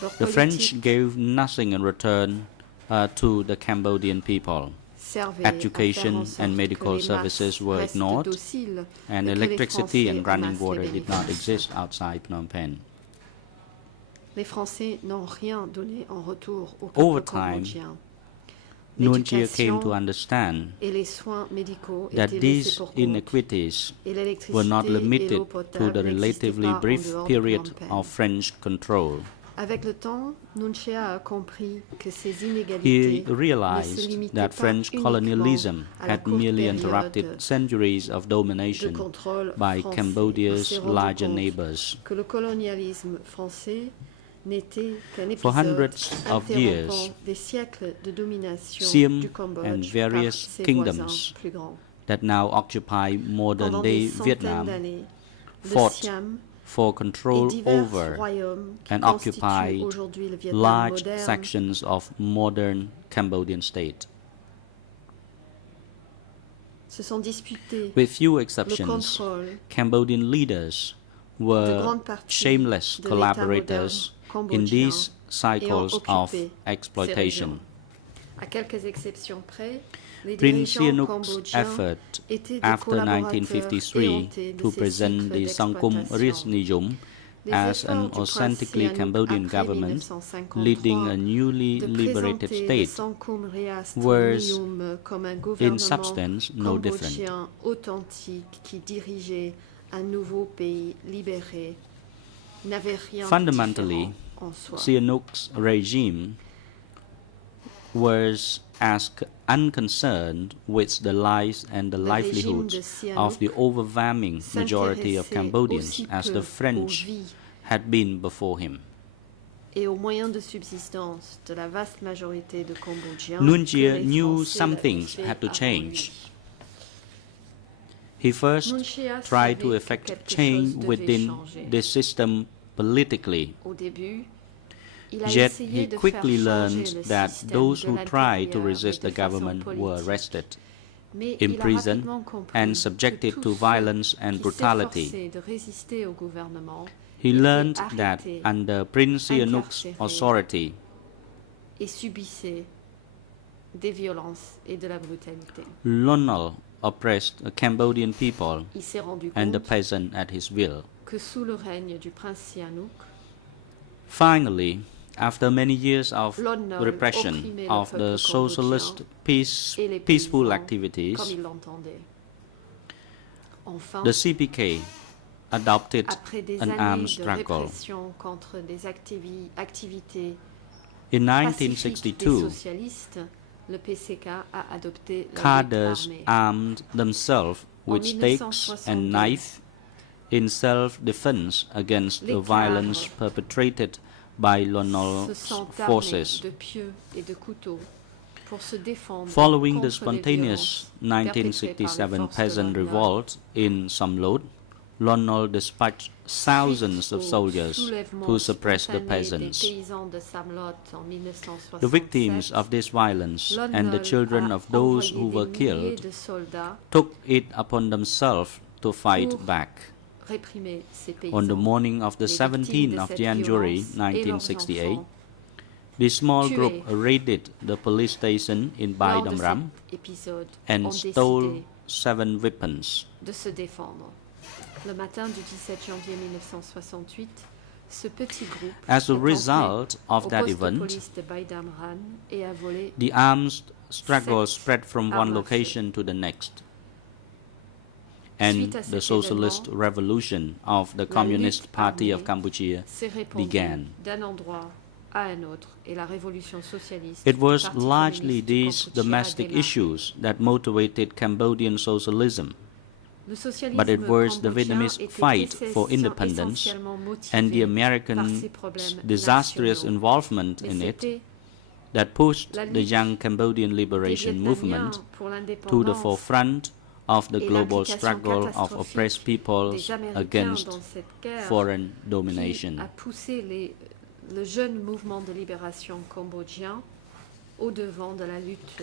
leur The French politique gave nothing in return to the Cambodian people. servait à faire Education en sorte and que medical les services masses were restent ignored, dociles and et que les electricity Français and running amassent les water did not bénéfices. exist outside Phnom Penh. Les Français n'ont rien donné en retour au Over peuple time, cambodgien. Nuon Chea came to L'éducation understand et les soins médicaux that étaient laissés these pour compte, inequities et l'électricité were not et l'eau limited to potable the n'existaient relatively pas en brief dehors de period Phnom Penh. of French control. Avec le temps, Nuon Chea a compris que ces He inégalités ne se realized limitaient that pas French uniquement colonialism à la had courte merely période interrupted centuries of de domination contrôle by français. Il Cambodia's s'est rendu larger compte neighbors. que le colonialisme français n'était qu'un For épisode hundreds of years, interrompant des siècles de domination Siem du Cambodge and par various ses kingdoms voisins plus grands. that now occupy Pendant modern-day des centaines Vietnam d'années, le fought Siam for et control divers over royaumes qui and constituent occupied aujourd'hui le Vietnam large moderne sections of modern Cambodian state. se sont disputés With few le exceptions, contrôle Cambodian leaders de were grande partie shameless de l'État collaborators moderne in cambodgien these cycles ayant of occupé exploitation. À quelques exceptions près, les Prince dirigeants Sihanouk's cambodgiens effort étaient des after collaborateurs 1953 éhontés de to ces present cycles the Sangkum d'exploitation. Risnijum Les as efforts an du prince authentically Sihanouk Cambodian après government 1953 leading a newly de liberated présenter le state Sangkum Riast was, Nium comme un in gouvernement substance, no different. cambodgien authentique qui dirigeait un nouveau pays libéré n'avait rien de Fundamentally, différent en soi. Sihanouk's regime was as unconcerned with the lives and the Le régime livelihoods de Sihanouk of the overwhelming majority of s'intéressait Cambodians aussi as peu the aux French vies had been before him. et aux moyens de subsistance de la vaste majorité de Cambodgiens Nuon que Chea les knew Français some l'avaient things fait had to avant change. lui. He first Nuon Chea tried to savait que effect quelque change chose devait within changer. the system politically. Au début, il a Yet essayé he de faire quickly changer learned le that système those de who tried to l'intérieur resist et the de façon government were politique. arrested, Mais il a imprisoned, rapidement compris and que subjected tous to ceux violence and qui brutality. s'efforçaient de résister au gouvernement He étaient learned that arrêtés under Prince Sihanouk's incarcérés, authority, et subissaient des violences et de la brutalité. Lon Nol oppressed the Cambodian people Il s'est rendu and the compte peasant at his will. que sous le règne du prince Sihanouk, Finally, after many years of Lon Nol repression opprimait le of peuple the socialist et les peaceful paysans activities, comme il l'entendait. Enfin, the CPK adopted après des an années armed de struggle. répression contre des activités In pacifiques des 1962, socialistes, le PCK a adopté la lutte cadres armée. armed themselves with En stakes and 1962, knives in self-defense against the les violence cadres perpetrated by Lon se Nol's sont armés forces. de pieux et de couteaux pour se défendre Following the contre les spontaneous violences perpétrées par 1967 les forces de peasant Lon Nol. revolt in Samlod, Lon Nol dispatched thousands of Suite au soldiers soulèvement to suppress the spontané des peasants. paysans de Samlot en 1967, The victims of this violence Lon and the Nol children a of those envoyé who were des milliers killed de soldats took it upon themselves to fight pour back. réprimer ces On the paysans. morning of the Les victimes 17th de of cette January violence et leurs 1968, enfants the small group tués. raided the police station in Bai Lors de Dam Ram cet épisode, and ont stole décidé 7 weapons. de se défendre. Le matin du 17 janvier 1968, ce petit groupe As a est entré result of au that poste de event, police de Baidamran et a volé the armed struggle Sept spread from one armes à feu. location to the next. And Suite à the cet socialist événement, revolution of the la Communist lutte Party of armée Cambodia s'est répandue began. d'un endroit à un autre et la révolution socialiste It du was Parti largely communiste du these Kampuchea a domestic démarré. issues that motivated Cambodian socialism. Le socialisme but it was the cambodgien Vietnamese était fight for independence essentiellement motivé and the par American ces problèmes disastrous nationaux. involvement Mais in it c'était that pushed la the lutte young Cambodian des liberation movement Vietnamiens pour to the l'indépendance forefront of the et global l'implication struggle of catastrophique oppressed peoples des Américains against dans cette guerre foreign qui domination. a poussé le jeune mouvement de libération cambodgien au devant de la lutte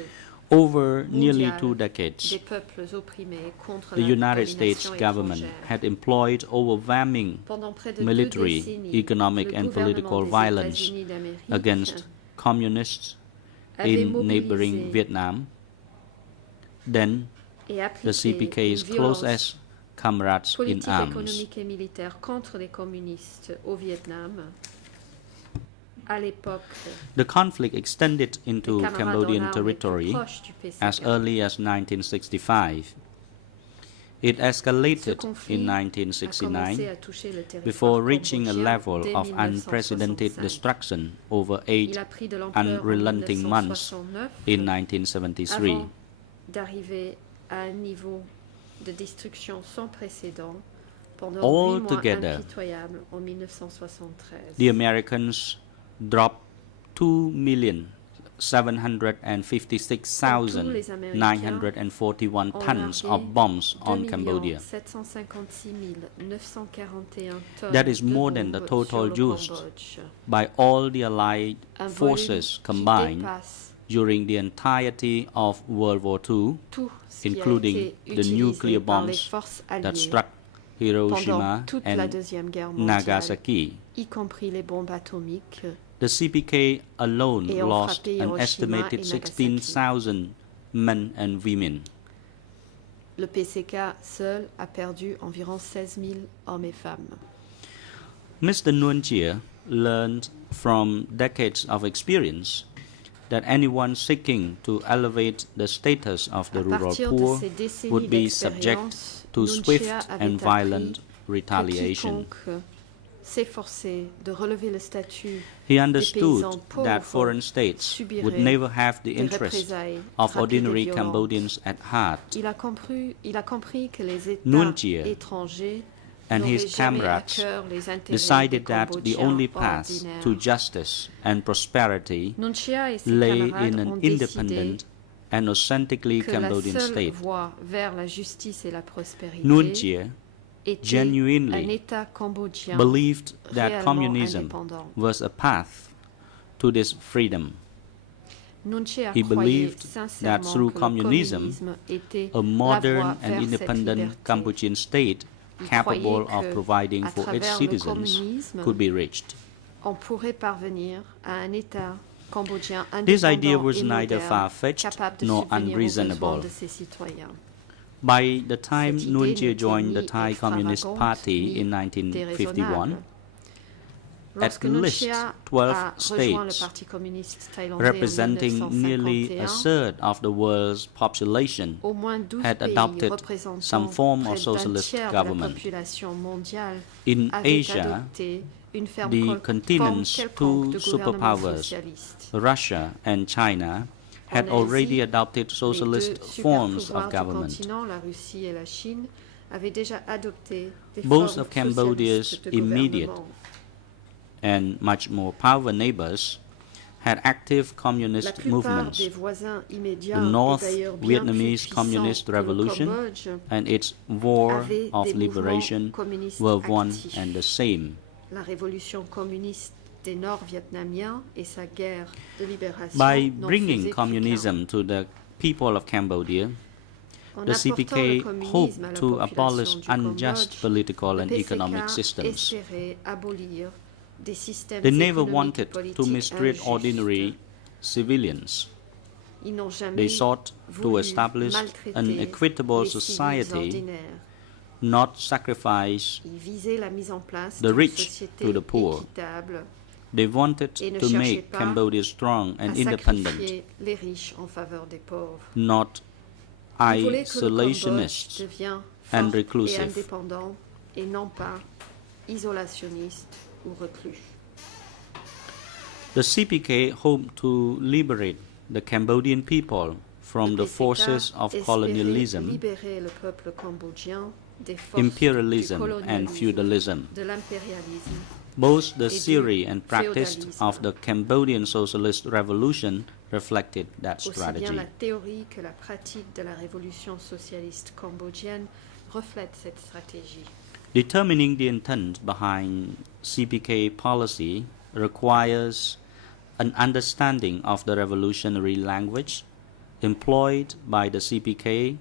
Over nearly mondiale 2 des decades, peuples opprimés contre the la United States domination government étrangère. had employed overwhelming Pendant près de military, 2 décennies, economic le and gouvernement political des violence États-Unis d'Amérique against communists avait in neighboring mobilisé Vietnam. Then et the appliqué CPK's une violence closest comrades in politique, arms économique et militaire contre les communistes au Vietnam. À l'époque, The conflict extended les into camarades Cambodian en armes territory les plus proches du PCK. as early as 1965. It Ce escalated conflit in a 1969 commencé à toucher le territoire before reaching a cambodgien level dès of unprecedented 1965. destruction over 8 Il a pris de l'ampleur en unrelenting months 1969 in 1973. avant d'arriver à un niveau de destruction sans précédent pendant 8 mois Altogether, impitoyables en 1973. The Americans dropped 2,756,941 tons of bombs on Cambodia. 756 941 tonnes That is de more than the bombes total sur le used Cambodge. by all the Allied Un volume forces qui combined dépasse during the entirety of World War II, tout ce qui a including été the utilisé nuclear par les bombs forces that alliées struck pendant Hiroshima toute la and Deuxième Guerre mondiale, Nagasaki. y compris les bombes atomiques. The CPK alone Et ont lost frappé an Hiroshima estimated et 16,000 men and women. Le PCK seul a perdu environ 16 000 hommes et femmes. Mr. Nguyen Chia learned from decades of experience that anyone seeking to elevate the status of the À rural partir de poor ces décennies would be subject d'expérience, to Nguyen swift Chia avait and appris violent que retaliation. quiconque s'efforçait de relever le statut He understood paysans that pauvres foreign states subiraient would never have the des interest représailles of rapides et ordinary violentes. Cambodians at heart, Il a compris que les États Nguyen Chia étrangers and n'auraient his jamais à comrades cœur les intérêts des decided that the Cambodgiens only path ordinaires. to justice and prosperity Nguyen Chia et ses lay camarades in an ont décidé independent and authentically que la Cambodian seule state. voie vers la justice et la prospérité Nguyen Chia était genuinely un État cambodgien believed that réellement communism indépendant. was a path to this freedom. Nguyen Chia He croyait believed sincèrement that through que le communism, communisme était a la modern voie and vers cette independent liberté. Cambodian state Il capable croyait of que, providing à for its travers le citizens communisme, could be reached. on pourrait parvenir à un État cambodgien This idea indépendant was et neither moderne, far-fetched capable de nor subvenir aux besoins unreasonable. de ses citoyens. By the time Cette Nguyen idée Chia n'était joined the ni Thai Communist extravagante, Party ni in 1951, déraisonnable. at Lorsque Nguyen least Chia 12 a rejoint le states, Parti communiste thaïlandais representing en nearly a 1951, third of the world's population, au moins 12 had pays adopted représentant some form of près d'un socialist tiers de la government. population mondiale In avaient Asia, adopté une the forme continent's quelconque two de gouvernement superpowers, socialiste. Russia and China, had En already Asie, adopted Les socialist deux forms superpouvoirs of du government. continent, la Russie et la Chine, avaient déjà adopté des Both formes of Cambodia's socialistes de immediate gouvernement. and much more powerful neighbors had active La communist plupart movements, des voisins immédiats The et North d'ailleurs bien Vietnamese plus Communist puissants que le Revolution Cambodge and its war avaient of des liberation mouvements communistes were one actifs. and the same. La révolution communiste des Nord-Vietnamiens et sa guerre de libération By n'en bringing faisaient communism to the people of Cambodia, qu'un. En the apportant CPK le communisme à hoped la to population abolish du unjust Cambodge, political le and PCK economic systems. espérait abolir des systèmes They never économiques et wanted to politiques mistreat injustes. ordinary civilians. Ils n'ont jamais They sought to voulu establish maltraiter an equitable les civils society, ordinaires. not sacrifice. Ils visaient la mise en place the d'une rich société to the poor. équitable They wanted et ne to cherchaient make pas Cambodia strong à and independent, sacrifier les riches en faveur des pauvres. not Ils voulaient que le Cambodge isolationists devienne and fort et reclusive. indépendant et non pas isolationniste ou reclus. The CPK hoped to liberate the Cambodian people from Le the PCK forces of espérait colonialism, libérer le peuple cambodgien des forces imperialism, du and colonialisme, feudalism. de l'impérialisme. Both the et du theory and practice féodalisme. of the Cambodian Socialist Revolution reflected that Aussi bien strategy. la théorie que la pratique de la révolution socialiste cambodgienne reflètent cette stratégie. Determining the intent behind CPK policy requires an understanding of the revolutionary language employed by the CPK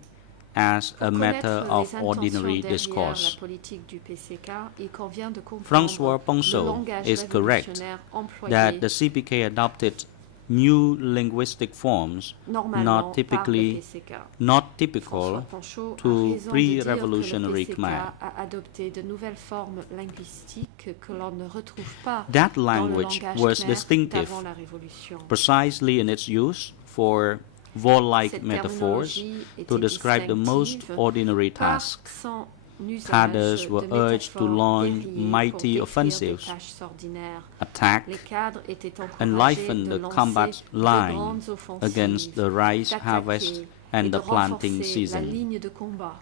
as a Pour matter connaître of les intentions ordinary derrière discourse. la politique du PCK, il convient de comprendre Francois le Ponceau langage is correct révolutionnaire employé that the CPK adopted new linguistic forms normalement not par le typically PCK. not François typical Ponceau a to raison de dire que pre-revolutionary le PCK Khmer. a adopté de nouvelles formes linguistiques que l'on ne retrouve pas That dans le language langage was khmer distinctive d'avant la Révolution. precisely in its use for war-like Cette metaphors terminologie to était describe the most distinctive ordinary par tasks. son usage Cadres were de urged to métaphores launch guerriers mighty pour décrire offensives, des tâches ordinaires. attack Les cadres étaient encouragés enliven de the lancer combat de line grandes offensives, against the rice d'attaquer harvest et and de the planting renforcer la season. ligne de combat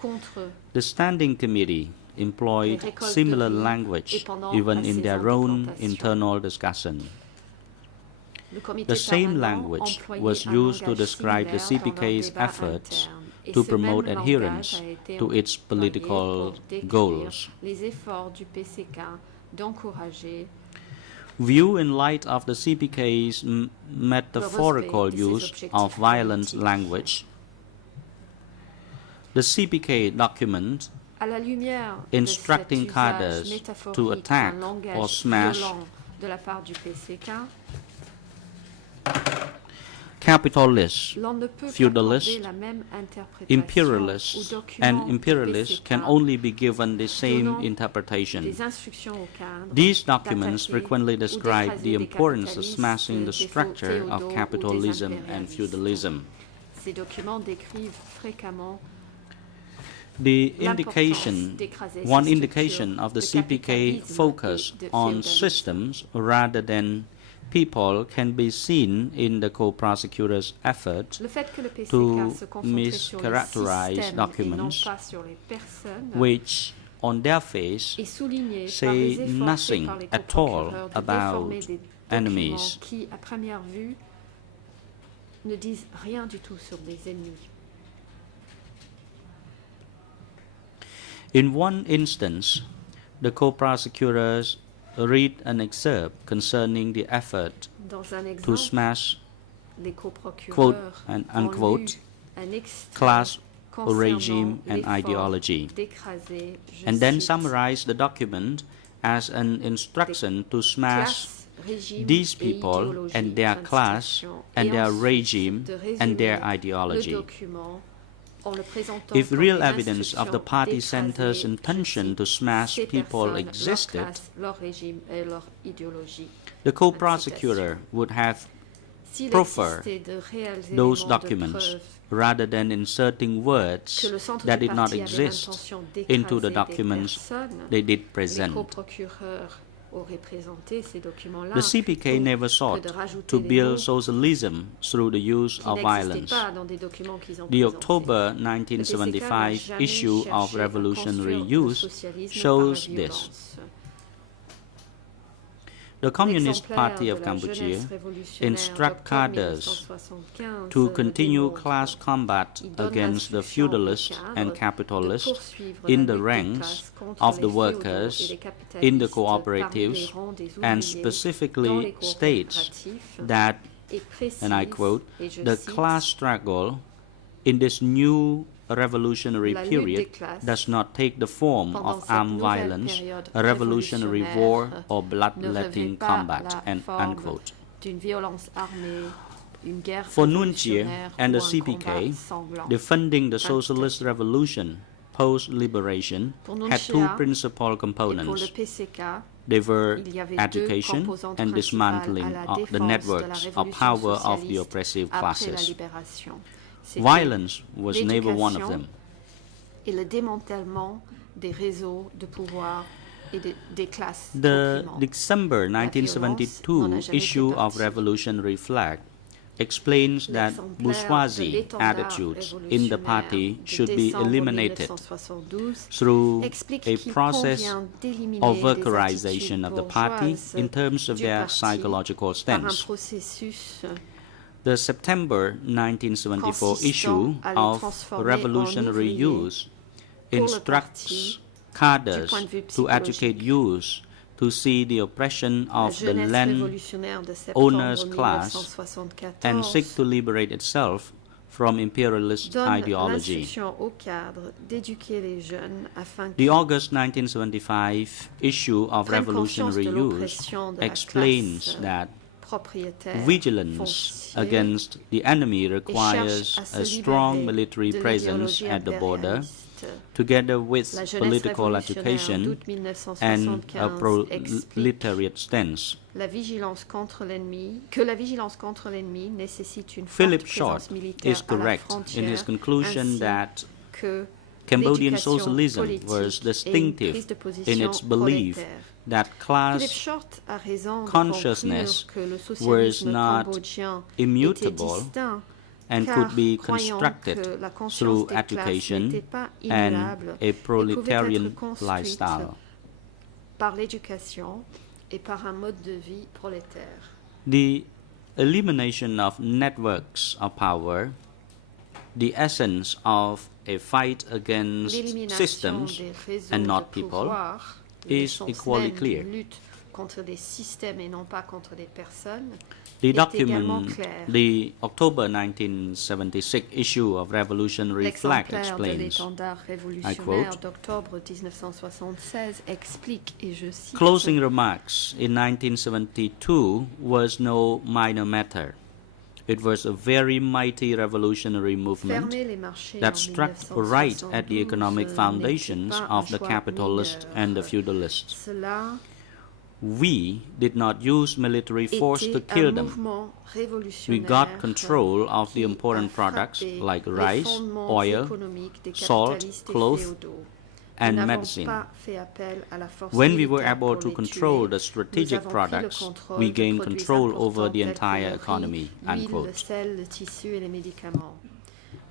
contre The Standing Committee employed Les récoltes similar de riz et language pendant even la in their saison de own plantation. internal discussion. le comité The same permanent language employait was un used to langage describe the similaire dans leurs CPK's débats efforts internes. Et to ce promote même adherence langage a été to its employé political pour décrire goals. les efforts du PCK d'encourager View in light of the CPK's metaphorical de ses use objectifs of violent politiques. language, the CPK document à la lumière instructing de cet cadres usage métaphorique to attack d'un langage or smash violent de la part du PCK, capitalists, l'on ne peut feudalists, qu'accorder la même interprétation aux imperialists, documents and du imperialists can PCK, only be given the same donnant interpretation. des instructions aux cadres These documents d'attaquer frequently ou describe d'écraser the des importance of capitalistes, smashing the des structure féodaux of ou des capitalism and impérialistes. feudalism. Ces documents décrivent fréquemment The l'importance indication, d'écraser one ces indication structures of the de CPK capitalisme focus et de on féodalisme. systems rather than people can be seen in the co-prosecutor's effort Le fait que le PCK to se concentrait sur les mischaracterize systèmes et non documents pas sur les personnes which on their face est souligné par say les efforts nothing faits par les at all coprocureurs de about déformer des enemies. documents qui, à première vue, ne disent rien du tout sur des ennemis. In one instance, the co-prosecutors read an excerpt concerning the effort Dans un to exemple, smash les quote coprocureurs and ont unquote lu un extrait class concernant regime and l'effort ideology, d'écraser, je and then cite, summarize the document as an instruction to smash classe, régime these et people idéologie, and their fin de class citation, and et their ensuite regime de and their résumer ideology. le document en le présentant If comme real une evidence of the instruction party d'écraser, center's je intention cite, to smash ces people personnes, existed, leur classe, leur régime et leur idéologie. the co-prosecutor would have S'il prefer existait de réels those éléments de documents preuve rather than inserting words que le centre that du did not parti avait exist l'intention into the d'écraser des documents personnes, they did les present. coprocureurs auraient présenté ces documents-là The CPK plutôt never que sought de rajouter to des build mots socialism through the use qui of n'existaient violence. pas dans des documents qu'ils ont The présentés. October Le PCK n'a 1975 jamais issue cherché of à Revolutionary construire le Use socialisme shows par la this. violence. The Communist L'exemplaire Party de of la Cambodia jeunesse révolutionnaire instruct d'octobre cadres 1975 to le continue démontre. class combat Il donne against the l'instruction aux feudalists cadres and de capitalists poursuivre in la the lutte des ranks classes contre of les the féodaux workers et les in the capitalistes parmi cooperatives les rangs des and ouvriers dans specifically les states coopératifs that, et précise, and I quote, et je the cite, class struggle in this new revolutionary La lutte des period classes does not take the form pendant of cette armed nouvelle violence, période a revolutionary war, révolutionnaire or ne bloodletting revêt pas combat, la and forme unquote. d'une violence armée, une guerre For Nuon Chea révolutionnaire and the ou un CPK, combat sanglant. defending the socialist revolution post-liberation Pour Nuon had two Chea principal Et pour components. le PCK, They were il y avait education deux composantes and principales dismantling à la of the défense networks de la of révolution power of the socialiste oppressive après la classes. libération. C'était Violence was never one of l'éducation them. et le démantèlement des réseaux de pouvoir et des classes The opprimantes. December violence n'en a 1972 jamais issue fait of partie. Revolutionary Flag explains that L'exemplaire de bourgeoisie l'étendard attitudes in the party révolutionnaire should de be décembre eliminated 1972 through explique a qu'il process convient d'éliminer of les workerization attitudes of the party bourgeoises in terms of du their parti psychological par un stance. processus The September 1974 consistant issue à les of transformer Revolutionary en ouvriers Youth pour le instructs parti cadres du point de vue to educate youth to see the oppression la of the jeunesse land révolutionnaire de owners septembre class 1974 and seek to liberate itself from imperialist donne ideology. l'instruction aux cadres d'éduquer les jeunes afin The qu'ils August 1975 issue of prennent conscience Revolutionary de Youth l'oppression de la explains classe that propriétaire vigilance foncière against the enemy et requires cherche à se a strong libérer military de presence l'idéologie at the border, impérialiste. together with La jeunesse political révolutionnaire education d'août and a 1975 explique proletariat stance. que la vigilance contre l'ennemi nécessite une forte Philip présence Short militaire is à la correct in frontière, his conclusion ainsi that que Cambodian l'éducation socialism politique was et une distinctive prise de in position its belief prolétaire. that Philip class Short a raison de consciousness conclure que le was socialisme not cambodgien immutable était distinct and car, could be croyant constructed que la conscience through des classes education n'était pas and immuable a et pouvait proletarian être construite lifestyle. par l'éducation et par un mode de vie prolétaire. The elimination of networks of power, the essence of a fight against L'élimination systems des réseaux and not de people pouvoir, is l'essence equally même clear. d'une lutte contre des systèmes et non pas contre des personnes, The est également document, clair. the October 1976 issue of Revolutionary Flag L'exemplaire de explains, l'étendard I révolutionnaire quote, d'octobre 1976 explique, et je cite, closing remarks in 1972 was no minor matter. It was a very mighty revolutionary movement fermer les marchés that en struck right at the 1972 economic n'était foundations pas of un the choix capitalists mineur. and the feudalists. Cela We did not use military force to était kill un them. mouvement We révolutionnaire got control of the qui important a products frappé like les rice, fondements oil, économiques des salt, capitalistes et cloth, féodaux. and Nous n'avons medicine. pas fait appel à la force When we were militaire able pour to les control tuer. the strategic Nous avons pris le products, contrôle we de gained produits control over importants the tels que entire le riz, economy. l'huile, le Unquote. sel, le tissu et les médicaments.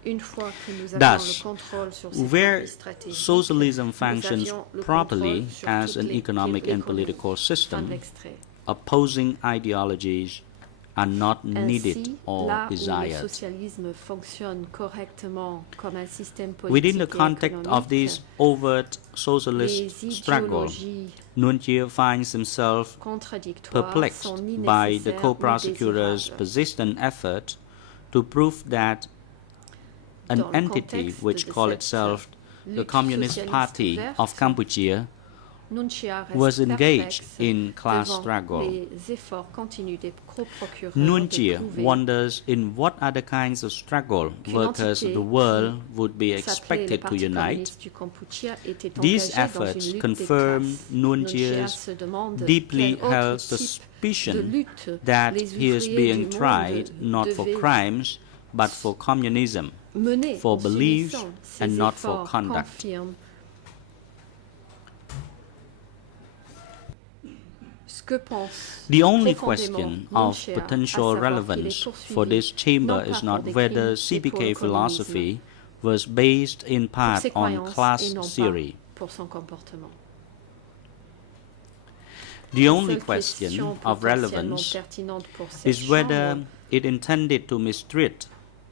Une fois que nous avions Thus, le contrôle sur ces where produits stratégiques, socialism nous functions avions le properly contrôle sur as toute an economic and l'économie. political Fin de system, l'extrait. opposing ideologies are not needed Ainsi, or là où le desired. socialisme fonctionne correctement comme un système Within politique the et context of this économique, overt les socialist struggle, idéologies Nuon Chea finds himself contradictoires perplexed sont ni by the nécessaires ni co-prosecutor's désirables. persistent effort to prove that an Dans le entity contexte which de called cette itself the lutte Communist socialiste Party ouverte, of Cambodia Nuon Chea reste was engaged perplexe in class devant struggle. les efforts continus des pro-procureurs Nuon de Chea prouver wonders in what other kinds of struggle qu'une workers of entité the world would be s'appelait le expected to Parti unite. communiste du Cambodge était These engagé dans efforts une lutte confirm des classes. Nuon Nuon Chea Chea's se demande deeply quel autre held type de suspicion lutte that les he is ouvriers being du tried monde not for devaient crimes but for communism, mener for en beliefs s'unissant. Ces and not for efforts conduct. confirment ce que pense The only profondément question Nuon of Chea, à potential savoir qu'il est relevance poursuivi for this chamber non pas is pour not des whether crimes, mais pour CPK le philosophy was based in pour part ses on croyances class et non pas theory. pour son comportement. The La only seule question question of potentiellement relevance pertinente pour cette is whether chambre it intended to mistreat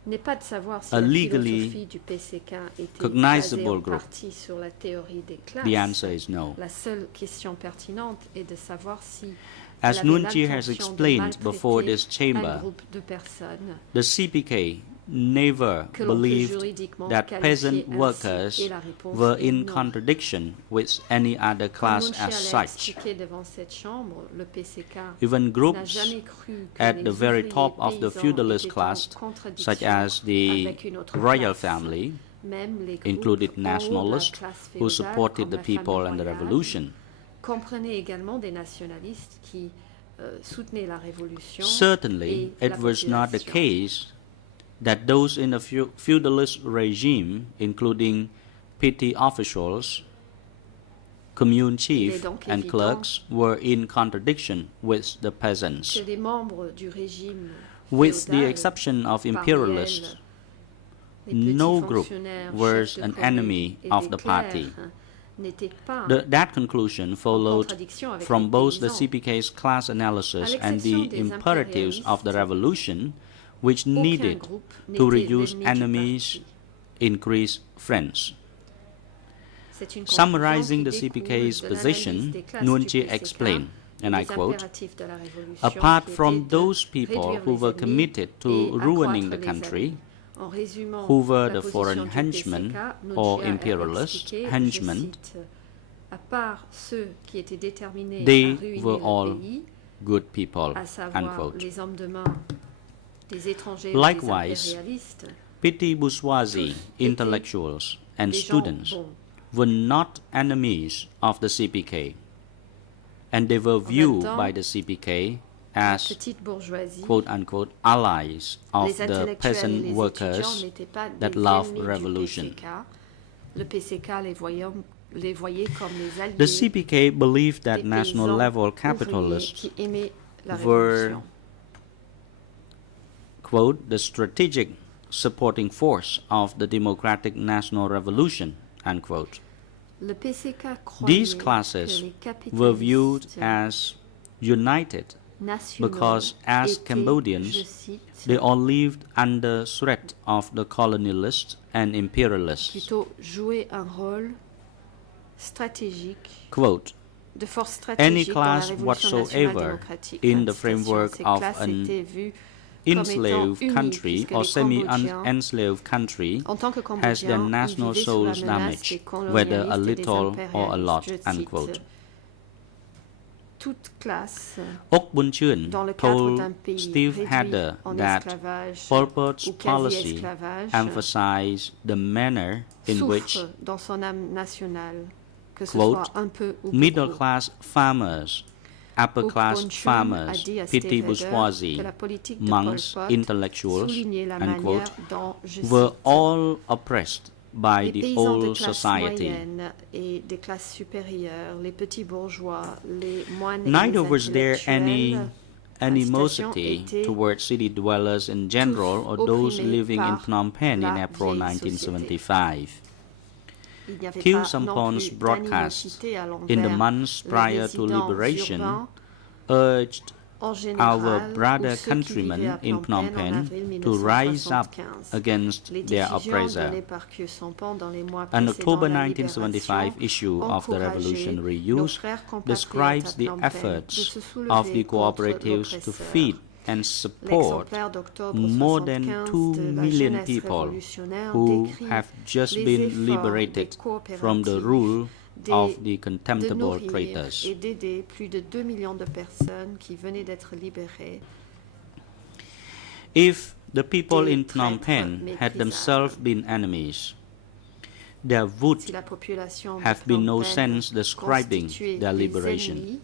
n'est pas de savoir si a la legally philosophie du PCK était cognizable basée en group. partie sur la théorie des classes. The answer is no. La seule question pertinente est de savoir si As elle avait Nuon Chea has l'intention de explained maltraiter before this un chamber, groupe de personnes the CPK never que l'on peut believed juridiquement that qualifier peasant ainsi, workers et la réponse were est in non. contradiction with any other Quand class Nuon Chea as l'a such. expliqué devant cette chambre, le PCK Even n'a groups jamais cru que at les the very ouvriers top of the paysans feudalist étaient en class, contradiction such as the avec une autre royal classe. family, Même les groupes included en haut de la nationalists classe who féodale, supported comme the la people famille and the royale, revolution. comprenaient également des nationalistes qui soutenaient la révolution Certainly, et it la was not the population. case that those in the feudalist regime, including petty officials, commune chiefs, donc and évident clerks, were in contradiction with the peasants. Que les membres du régime With the féodales, exception of parmi imperialists, elles, les petits no group fonctionnaires, was chefs de an commune enemy et of des the clercs party. n'étaient pas That conclusion followed contradiction avec from les both the paysans. CPK's class analysis À and l'exception the des imperatives of the impérialistes, revolution, which aucun needed groupe to n'était reduce l'ennemi du enemies, parti. increase friends. C'est une Summarizing the conclusion qui CPK's découle de position, l'analyse des classes Nunchi du PCK explained, and I et des quote, impératifs de la Révolution apart qui from étaient de those people réduire who les were ennemis committed et to accroître ruining the les country, alliés. En résumant who were la the position foreign du henchmen PCK, or Nunchia a imperialist expliqué, henchmen, je cite, à part ceux qui étaient déterminés they à ruiner were all le pays, good people, à savoir unquote. les hommes de main des étrangers Likewise, ou des impérialistes, petty bourgeoisie étaient intellectuals and des gens students bons. were not enemies of the CPK, and they were viewed temps, by the CPK La as petite bourgeoisie, quote unquote allies of les the intellectuels et peasant les étudiants workers n'étaient pas that des love ennemis revolution. du PCK. Le PCK les voyait comme les alliés The CPK believed des that national paysans level ouvriers capitalists qui aimaient la were, révolution. quote, the strategic supporting force of the democratic national revolution, unquote. Le PCK croyait These que classes les were viewed capitalistes as united nationaux because as étaient, Cambodians, je cite, they all lived under threat of the colonialists and imperialists. plutôt jouer un rôle stratégique Quote, de force any stratégique dans la class révolution whatsoever nationale-démocratique. in Fin the de citation. framework Ces of classes an étaient vues comme étant enslaved unies, country puisque or les Cambodgiens, semi-enslaved country en tant que has their Cambodgiens, national ils vivaient sous la souls menace damaged, des whether a colonialistes et des little or a lot, impérialistes. Je cite, unquote. toute classe Ok Bun-chuen dans le cadre d'un told pays Steve réduit Hadder en that esclavage Pol Pot's ou policy quasi-esclavage emphasized the manner in which souffre dans son âme nationale, que ce quote, soit un peu ou middle beaucoup. class farmers, upper Ok class Bun-chuen a farmers, dit à petty Steve Hadder bourgeoisie, que la politique de monks, Pol Pot intellectuals, soulignait la unquote, manière dont, je were cite, all oppressed by les the paysans de old classe society. moyenne et des classes supérieures, les petits bourgeois, les moines et Neither les was there any intellectuels, animosity était towards city dwellers in general or those opprimés living in par Phnom Penh in la April vieille 1975. il n'y avait Khieu pas non Sampon's plus broadcast d'animosité à in the l'envers months les prior to résidents liberation urbains, urged en général, our ou brother ceux qui countrymen vivaient à in Phnom en Penh avril to rise up 1975. against Les their décisions oppressor. données par Khieu Samphan dans les mois An précédant October la 1975 libération issue of the encourageaient Revolutionary nos Youth frères compatriotes describes à the Phnom Penh de efforts se soulever of the contre cooperatives to l'oppresseur. feed and support L'exemplaire d'octobre more than 75 2 de la million jeunesse people révolutionnaire who décrit have just les been efforts liberated des from the coopératives rule of the de contemptible nourrir traitors. et d'aider plus de 2 millions de personnes qui venaient d'être libérées. If the people des in Phnom traîtres Penh had méprisables. themselves been enemies, there would Si la population de have been Phnom no Penh sense describing constituait their des liberation. ennemis,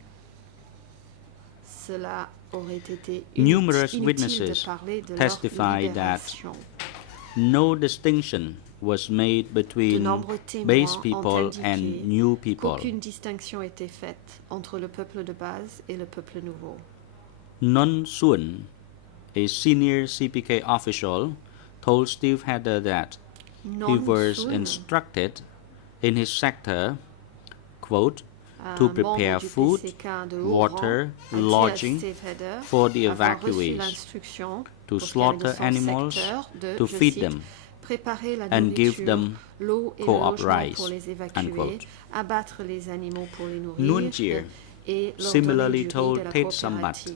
cela aurait été Numerous inutile witnesses de parler de testify leur that libération. no distinction was made De between nombreux témoins base ont people indiqué and new people. qu'aucune distinction était faite entre le peuple de base et le peuple nouveau. Non Sun, a senior CPK official, told Steve Hadder that he Non was Sun, instructed in his sector, quote, un to membre prepare du food, PCK de haut water, rang, a dit à lodging Steve Hadder for the avoir reçu evacuees, l'instruction to pour ce qui est de slaughter son animals, secteur de, to je feed cite, them, préparer la and give nourriture, them l'eau et le co-op logement rice, pour les évacuer, unquote. abattre les animaux pour les nourrir Nunchir et leur similarly donner du riz told de la Tet Sambat coopérative.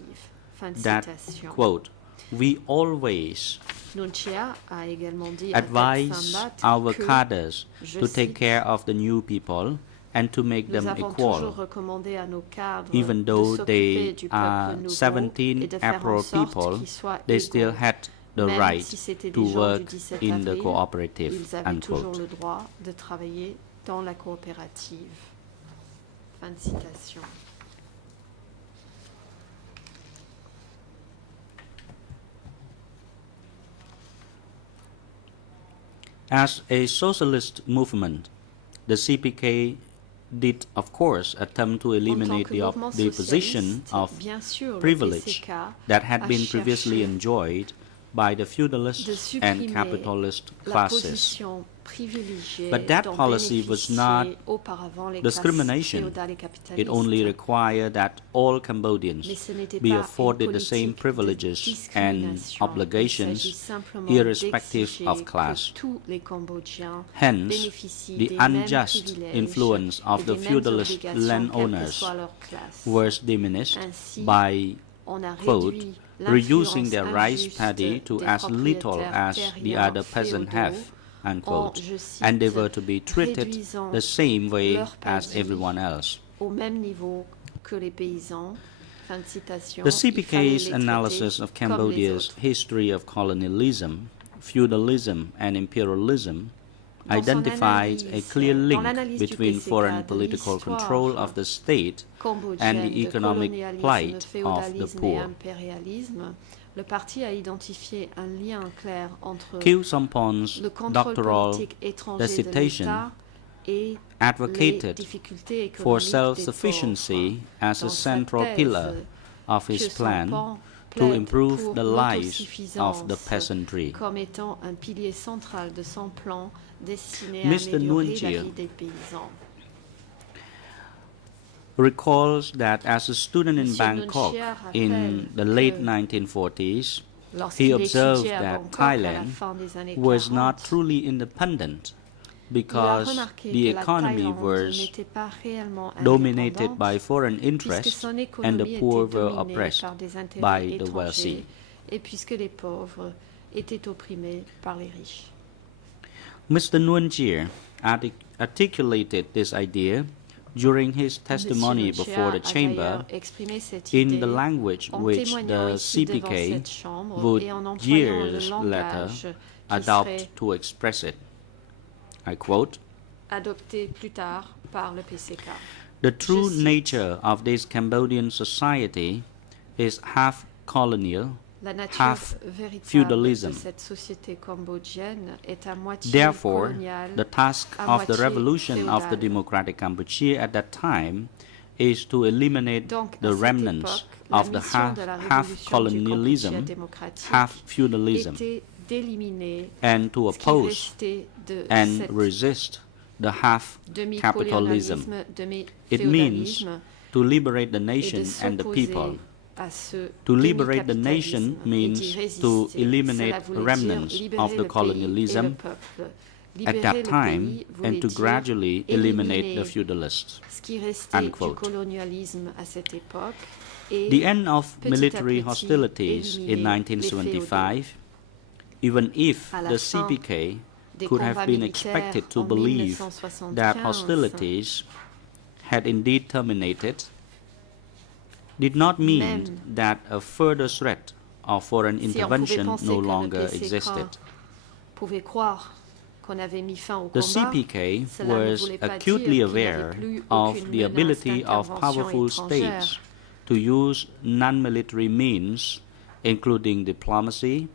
Fin de that, citation. quote, we always Nunchia a également dit à Tet advise Sambat our que, cadres je to take cite, care of the new people and to make nous them avons equal, toujours recommandé à nos cadres even de though s'occuper they du are peuple nouveau 17 et de faire en April sorte people, qu'ils soient they égaux. still had the Même right si c'était to des gens work du 17 in the avril, cooperative, ils avaient toujours unquote. le droit de travailler dans la coopérative. Fin de citation. As a socialist movement, the CPK did, of course, attempt to En tant eliminate que the, mouvement the position socialiste, of bien sûr, le privilege PCK that had a been previously cherché enjoyed by the de feudalist and supprimer capitalist la classes. position privilégiée But that dont policy was not bénéficiaient auparavant les discrimination. classes féodales et capitalistes. It only required that all Mais Cambodians ce n'était be pas afforded une the same politique de privileges and discrimination. Il obligations s'agit simplement irrespective d'exiger of class. que tous les Cambodgiens Hence, bénéficient the des mêmes unjust privilèges influence of et the des mêmes feudalist obligations, quelle que landowners soit leur classe. was diminished Ainsi, by, on a quote, réduit reducing l'influence their rice injuste paddy to des as little propriétaires as the terriens other peasants féodaux have, unquote, je cite, and they were to be treated réduisant the same way leur as paddy everyone else. au même niveau que les paysans. Fin de citation. The Il fallait CPK's les analysis traiter of comme les Cambodia's autres. history of colonialism, feudalism, and imperialism Dans son identifies a analyse, clear dans link l'analyse du between PCK foreign de political l'histoire control of the state and cambodgienne the de economic colonialisme, plight of the féodalisme et poor. impérialisme, le parti a identifié un lien clair entre Khieu Sampon's le contrôle doctoral politique étranger de dissertation l'État et les advocated difficultés for économiques des self-sufficiency pauvres. as a Dans sa central thèse, pillar of his Khieu plan Samphan to plaide improve pour the lives of the l'autosuffisance peasantry. comme étant un pilier central de son plan destiné à Mr. améliorer Nguyen la vie des paysans. Recalls that as a student in Monsieur Bangkok Nguyen in rappelle the late que 1940s, he Lorsqu'il observed étudiait à that Bangkok à la Thailand fin des années was 40, not truly independent il a because remarqué the que la economy Thaïlande was n'était pas réellement dominated indépendante, by foreign puisque interests son and économie the poor était were dominée oppressed par des intérêts by the étrangers wealthy. et puisque les pauvres étaient opprimés par les riches. Mr. Nguyen Chir articulated this idea during his testimony Monsieur before the Chia a chamber d'ailleurs exprimé cette in idée the language en which témoignant the ici devant CPK cette chambre would et en employant le years later langage qui adopt serait to express it. I quote, adopté plus tard par le PCK. "The true cite. nature of this Cambodian society is half colonial, La nature half véritable feudalism. de cette société cambodgienne est à moitié Therefore, coloniale, the task à of the moitié revolution of the féodale. democratic Cambodia at that time is to eliminate Donc, à the cette remnants époque, la of the mission de la half révolution du colonialism, Cambodge démocratique half feudalism, était d'éliminer and to ce qui oppose restait de and cette resist the half capitalism. demi-colonialisme, It means demi-féodalisme to liberate the et de nation and the s'opposer people. à ce To liberate the nation demi-capitalisme et means d'y résister. to Cela eliminate voulait dire remnants libérer of the le pays et le colonialism peuple. at Libérer that le time pays and voulait to dire gradually eliminate éliminer the feudalists. ce qui restait Unquote. du colonialisme à cette époque et The end of petit à military petit hostilities in éliminer 1975, even if À la the fin CPK des could have combats been militaires expected to en believe 1975, that hostilities had indeed terminated, did not mean Même that a further threat of foreign si on pouvait intervention penser no que le longer PCK existed. pouvait croire qu'on avait mis fin au The combat, CPK cela ne was voulait pas acutely dire qu'il n'y aware avait plus of aucune the menace ability of d'intervention powerful étrangère. states to use non-military means, including diplomacy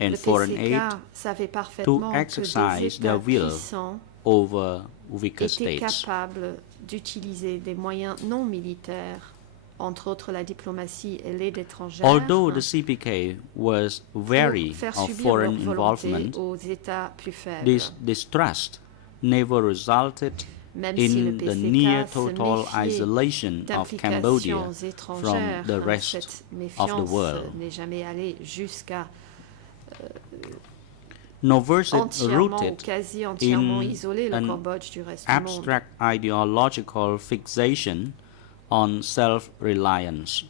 and Le foreign PCK aid, savait parfaitement que exercise des their États will puissants over weaker étaient states. capables d'utiliser des moyens non militaires, entre autres la diplomatie et l'aide étrangère, Although the CPK was wary pour faire of subir foreign leur volonté involvement, aux États plus faibles. this distrust never resulted Même si le in the PCK near se total méfiait isolation of Cambodia d'implications étrangères, from the rest cette of the méfiance world. n'est jamais allée jusqu'à nor was it entièrement ou rooted quasi entièrement in isoler le an Cambodge du reste du monde. abstract ideological fixation on self-reliance.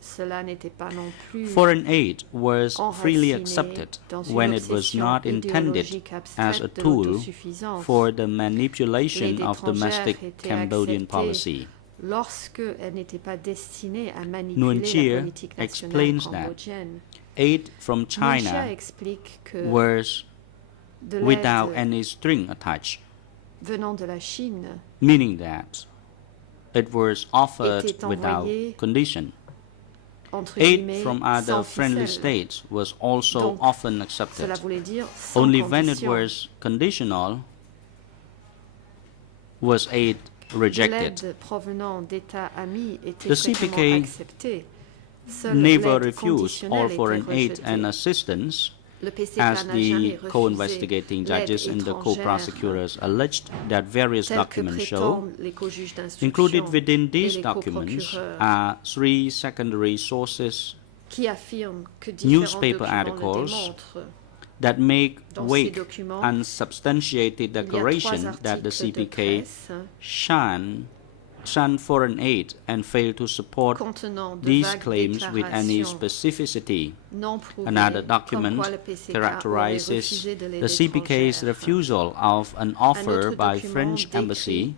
Cela n'était pas non plus Foreign aid was freely enraciné accepted dans une when it was obsession not intended idéologique as a abstraite de tool l'autosuffisance. for the manipulation L'aide of étrangère domestic était Cambodian acceptée policy. lorsque elle n'était pas destinée à Nguyen manipuler Chir la politique nationale explains that cambodgienne. Aid from Nguyen China Chir explique que was de without l'aide any string attached, venant de la Chine meaning that it was offered était without envoyée condition. entre Aid guillemets from other sans friendly ficelle. states was also Donc, often accepted. Cela voulait dire sans Only when it condition. was conditional was aid rejected. L'aide provenant d'États amis était The fréquemment CPK acceptée. Seule never l'aide refused all conditionnelle foreign était aid rejetée. and assistance, Le PCK as n'a the jamais refusé co-investigating judges and the l'aide co-prosecutors alleged that various telle que documents show. prétendent les co-juges d'instruction Included within et these les documents coprocureurs are 3 secondary sources qui affirment que différents newspaper documents le articles démontrent. that make Dans ces wake documents, unsubstantiated il y a 3 declaration that the articles de CPK presse shunned foreign aid and failed to support contenant de these vagues claims with any déclarations specificity. non prouvées, Another comme document quoi le PCK aurait characterizes refusé de l'aide the CPK's étrangère. refusal of an offer autre by document French décrit embassy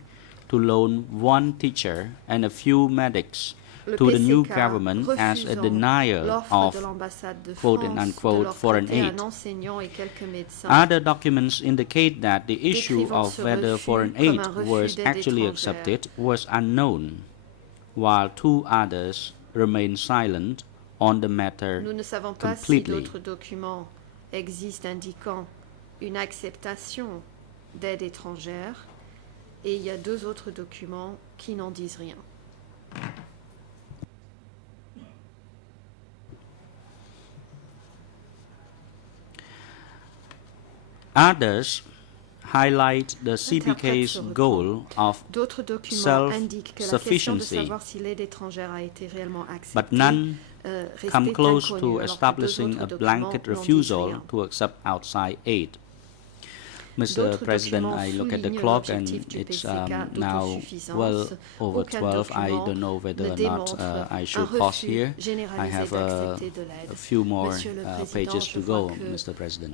to loan 1 teacher and a few medics Le to the new PCK government as a refusant denial l'offre of de l'ambassade de quote France and unquote de leur foreign prêter aid. un enseignant et quelques médecins. Other documents indicate that the issue Décrivant of ce whether refus foreign comme aid un refus was d'aide actually étrangère. accepted was unknown, while 2 others remain silent on the matter Nous ne savons pas si completely. d'autres documents existent indiquant une acceptation d'aide étrangère et il y a 2 autres documents qui n'en disent rien. Others highlight the CPK's goal of D'autres documents indiquent que la question de self-sufficiency, savoir si l'aide étrangère a été réellement acceptée but none restait come close inconnue, to alors que 2 establishing autres a documents blanket n'en disent refusal rien. to accept outside aid. Mr. D'autres President, documents I look at the soulignent clock and l'objectif du it's PCK now d'autosuffisance. well over Aucun 12. I document don't know whether ne or not démontre I un should pause refus here. I généralisé have d'accepter de l'aide. a few more Monsieur le Président, pages je to vois go, que, Mr. President.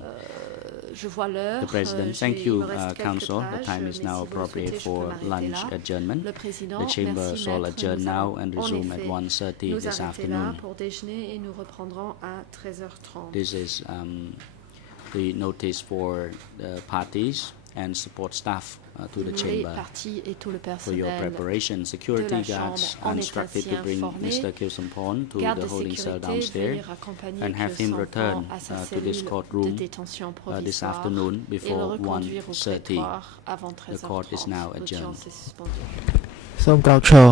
Je vois l'heure. The President, thank Il you, me reste quelques Council. The pages, time mais is si now vous le appropriate souhaitez, je peux for m'arrêter lunch là. adjournment. Le Président, The chamber merci, shall maître. adjourn Nous now allons and en resume at effet 1:30 nous this arrêter là afternoon. pour déjeuner et nous reprendrons à 13h30. This is the notice for the parties and support staff to the Les chamber partis et tout le for your personnel preparation. de Security la guards Chambre en are est instructed ainsi to bring informé. Mr. Kilsompon to Garde the de holding cell sécurité, downstairs veuillez raccompagner and have him Kilsompon return à sa to this cellule de courtroom détention this provisoire afternoon et le before reconduire au 1:30. prétoire avant 13h30. The court is now adjourned. L'audience est suspendue. សូមក្រោកឈរ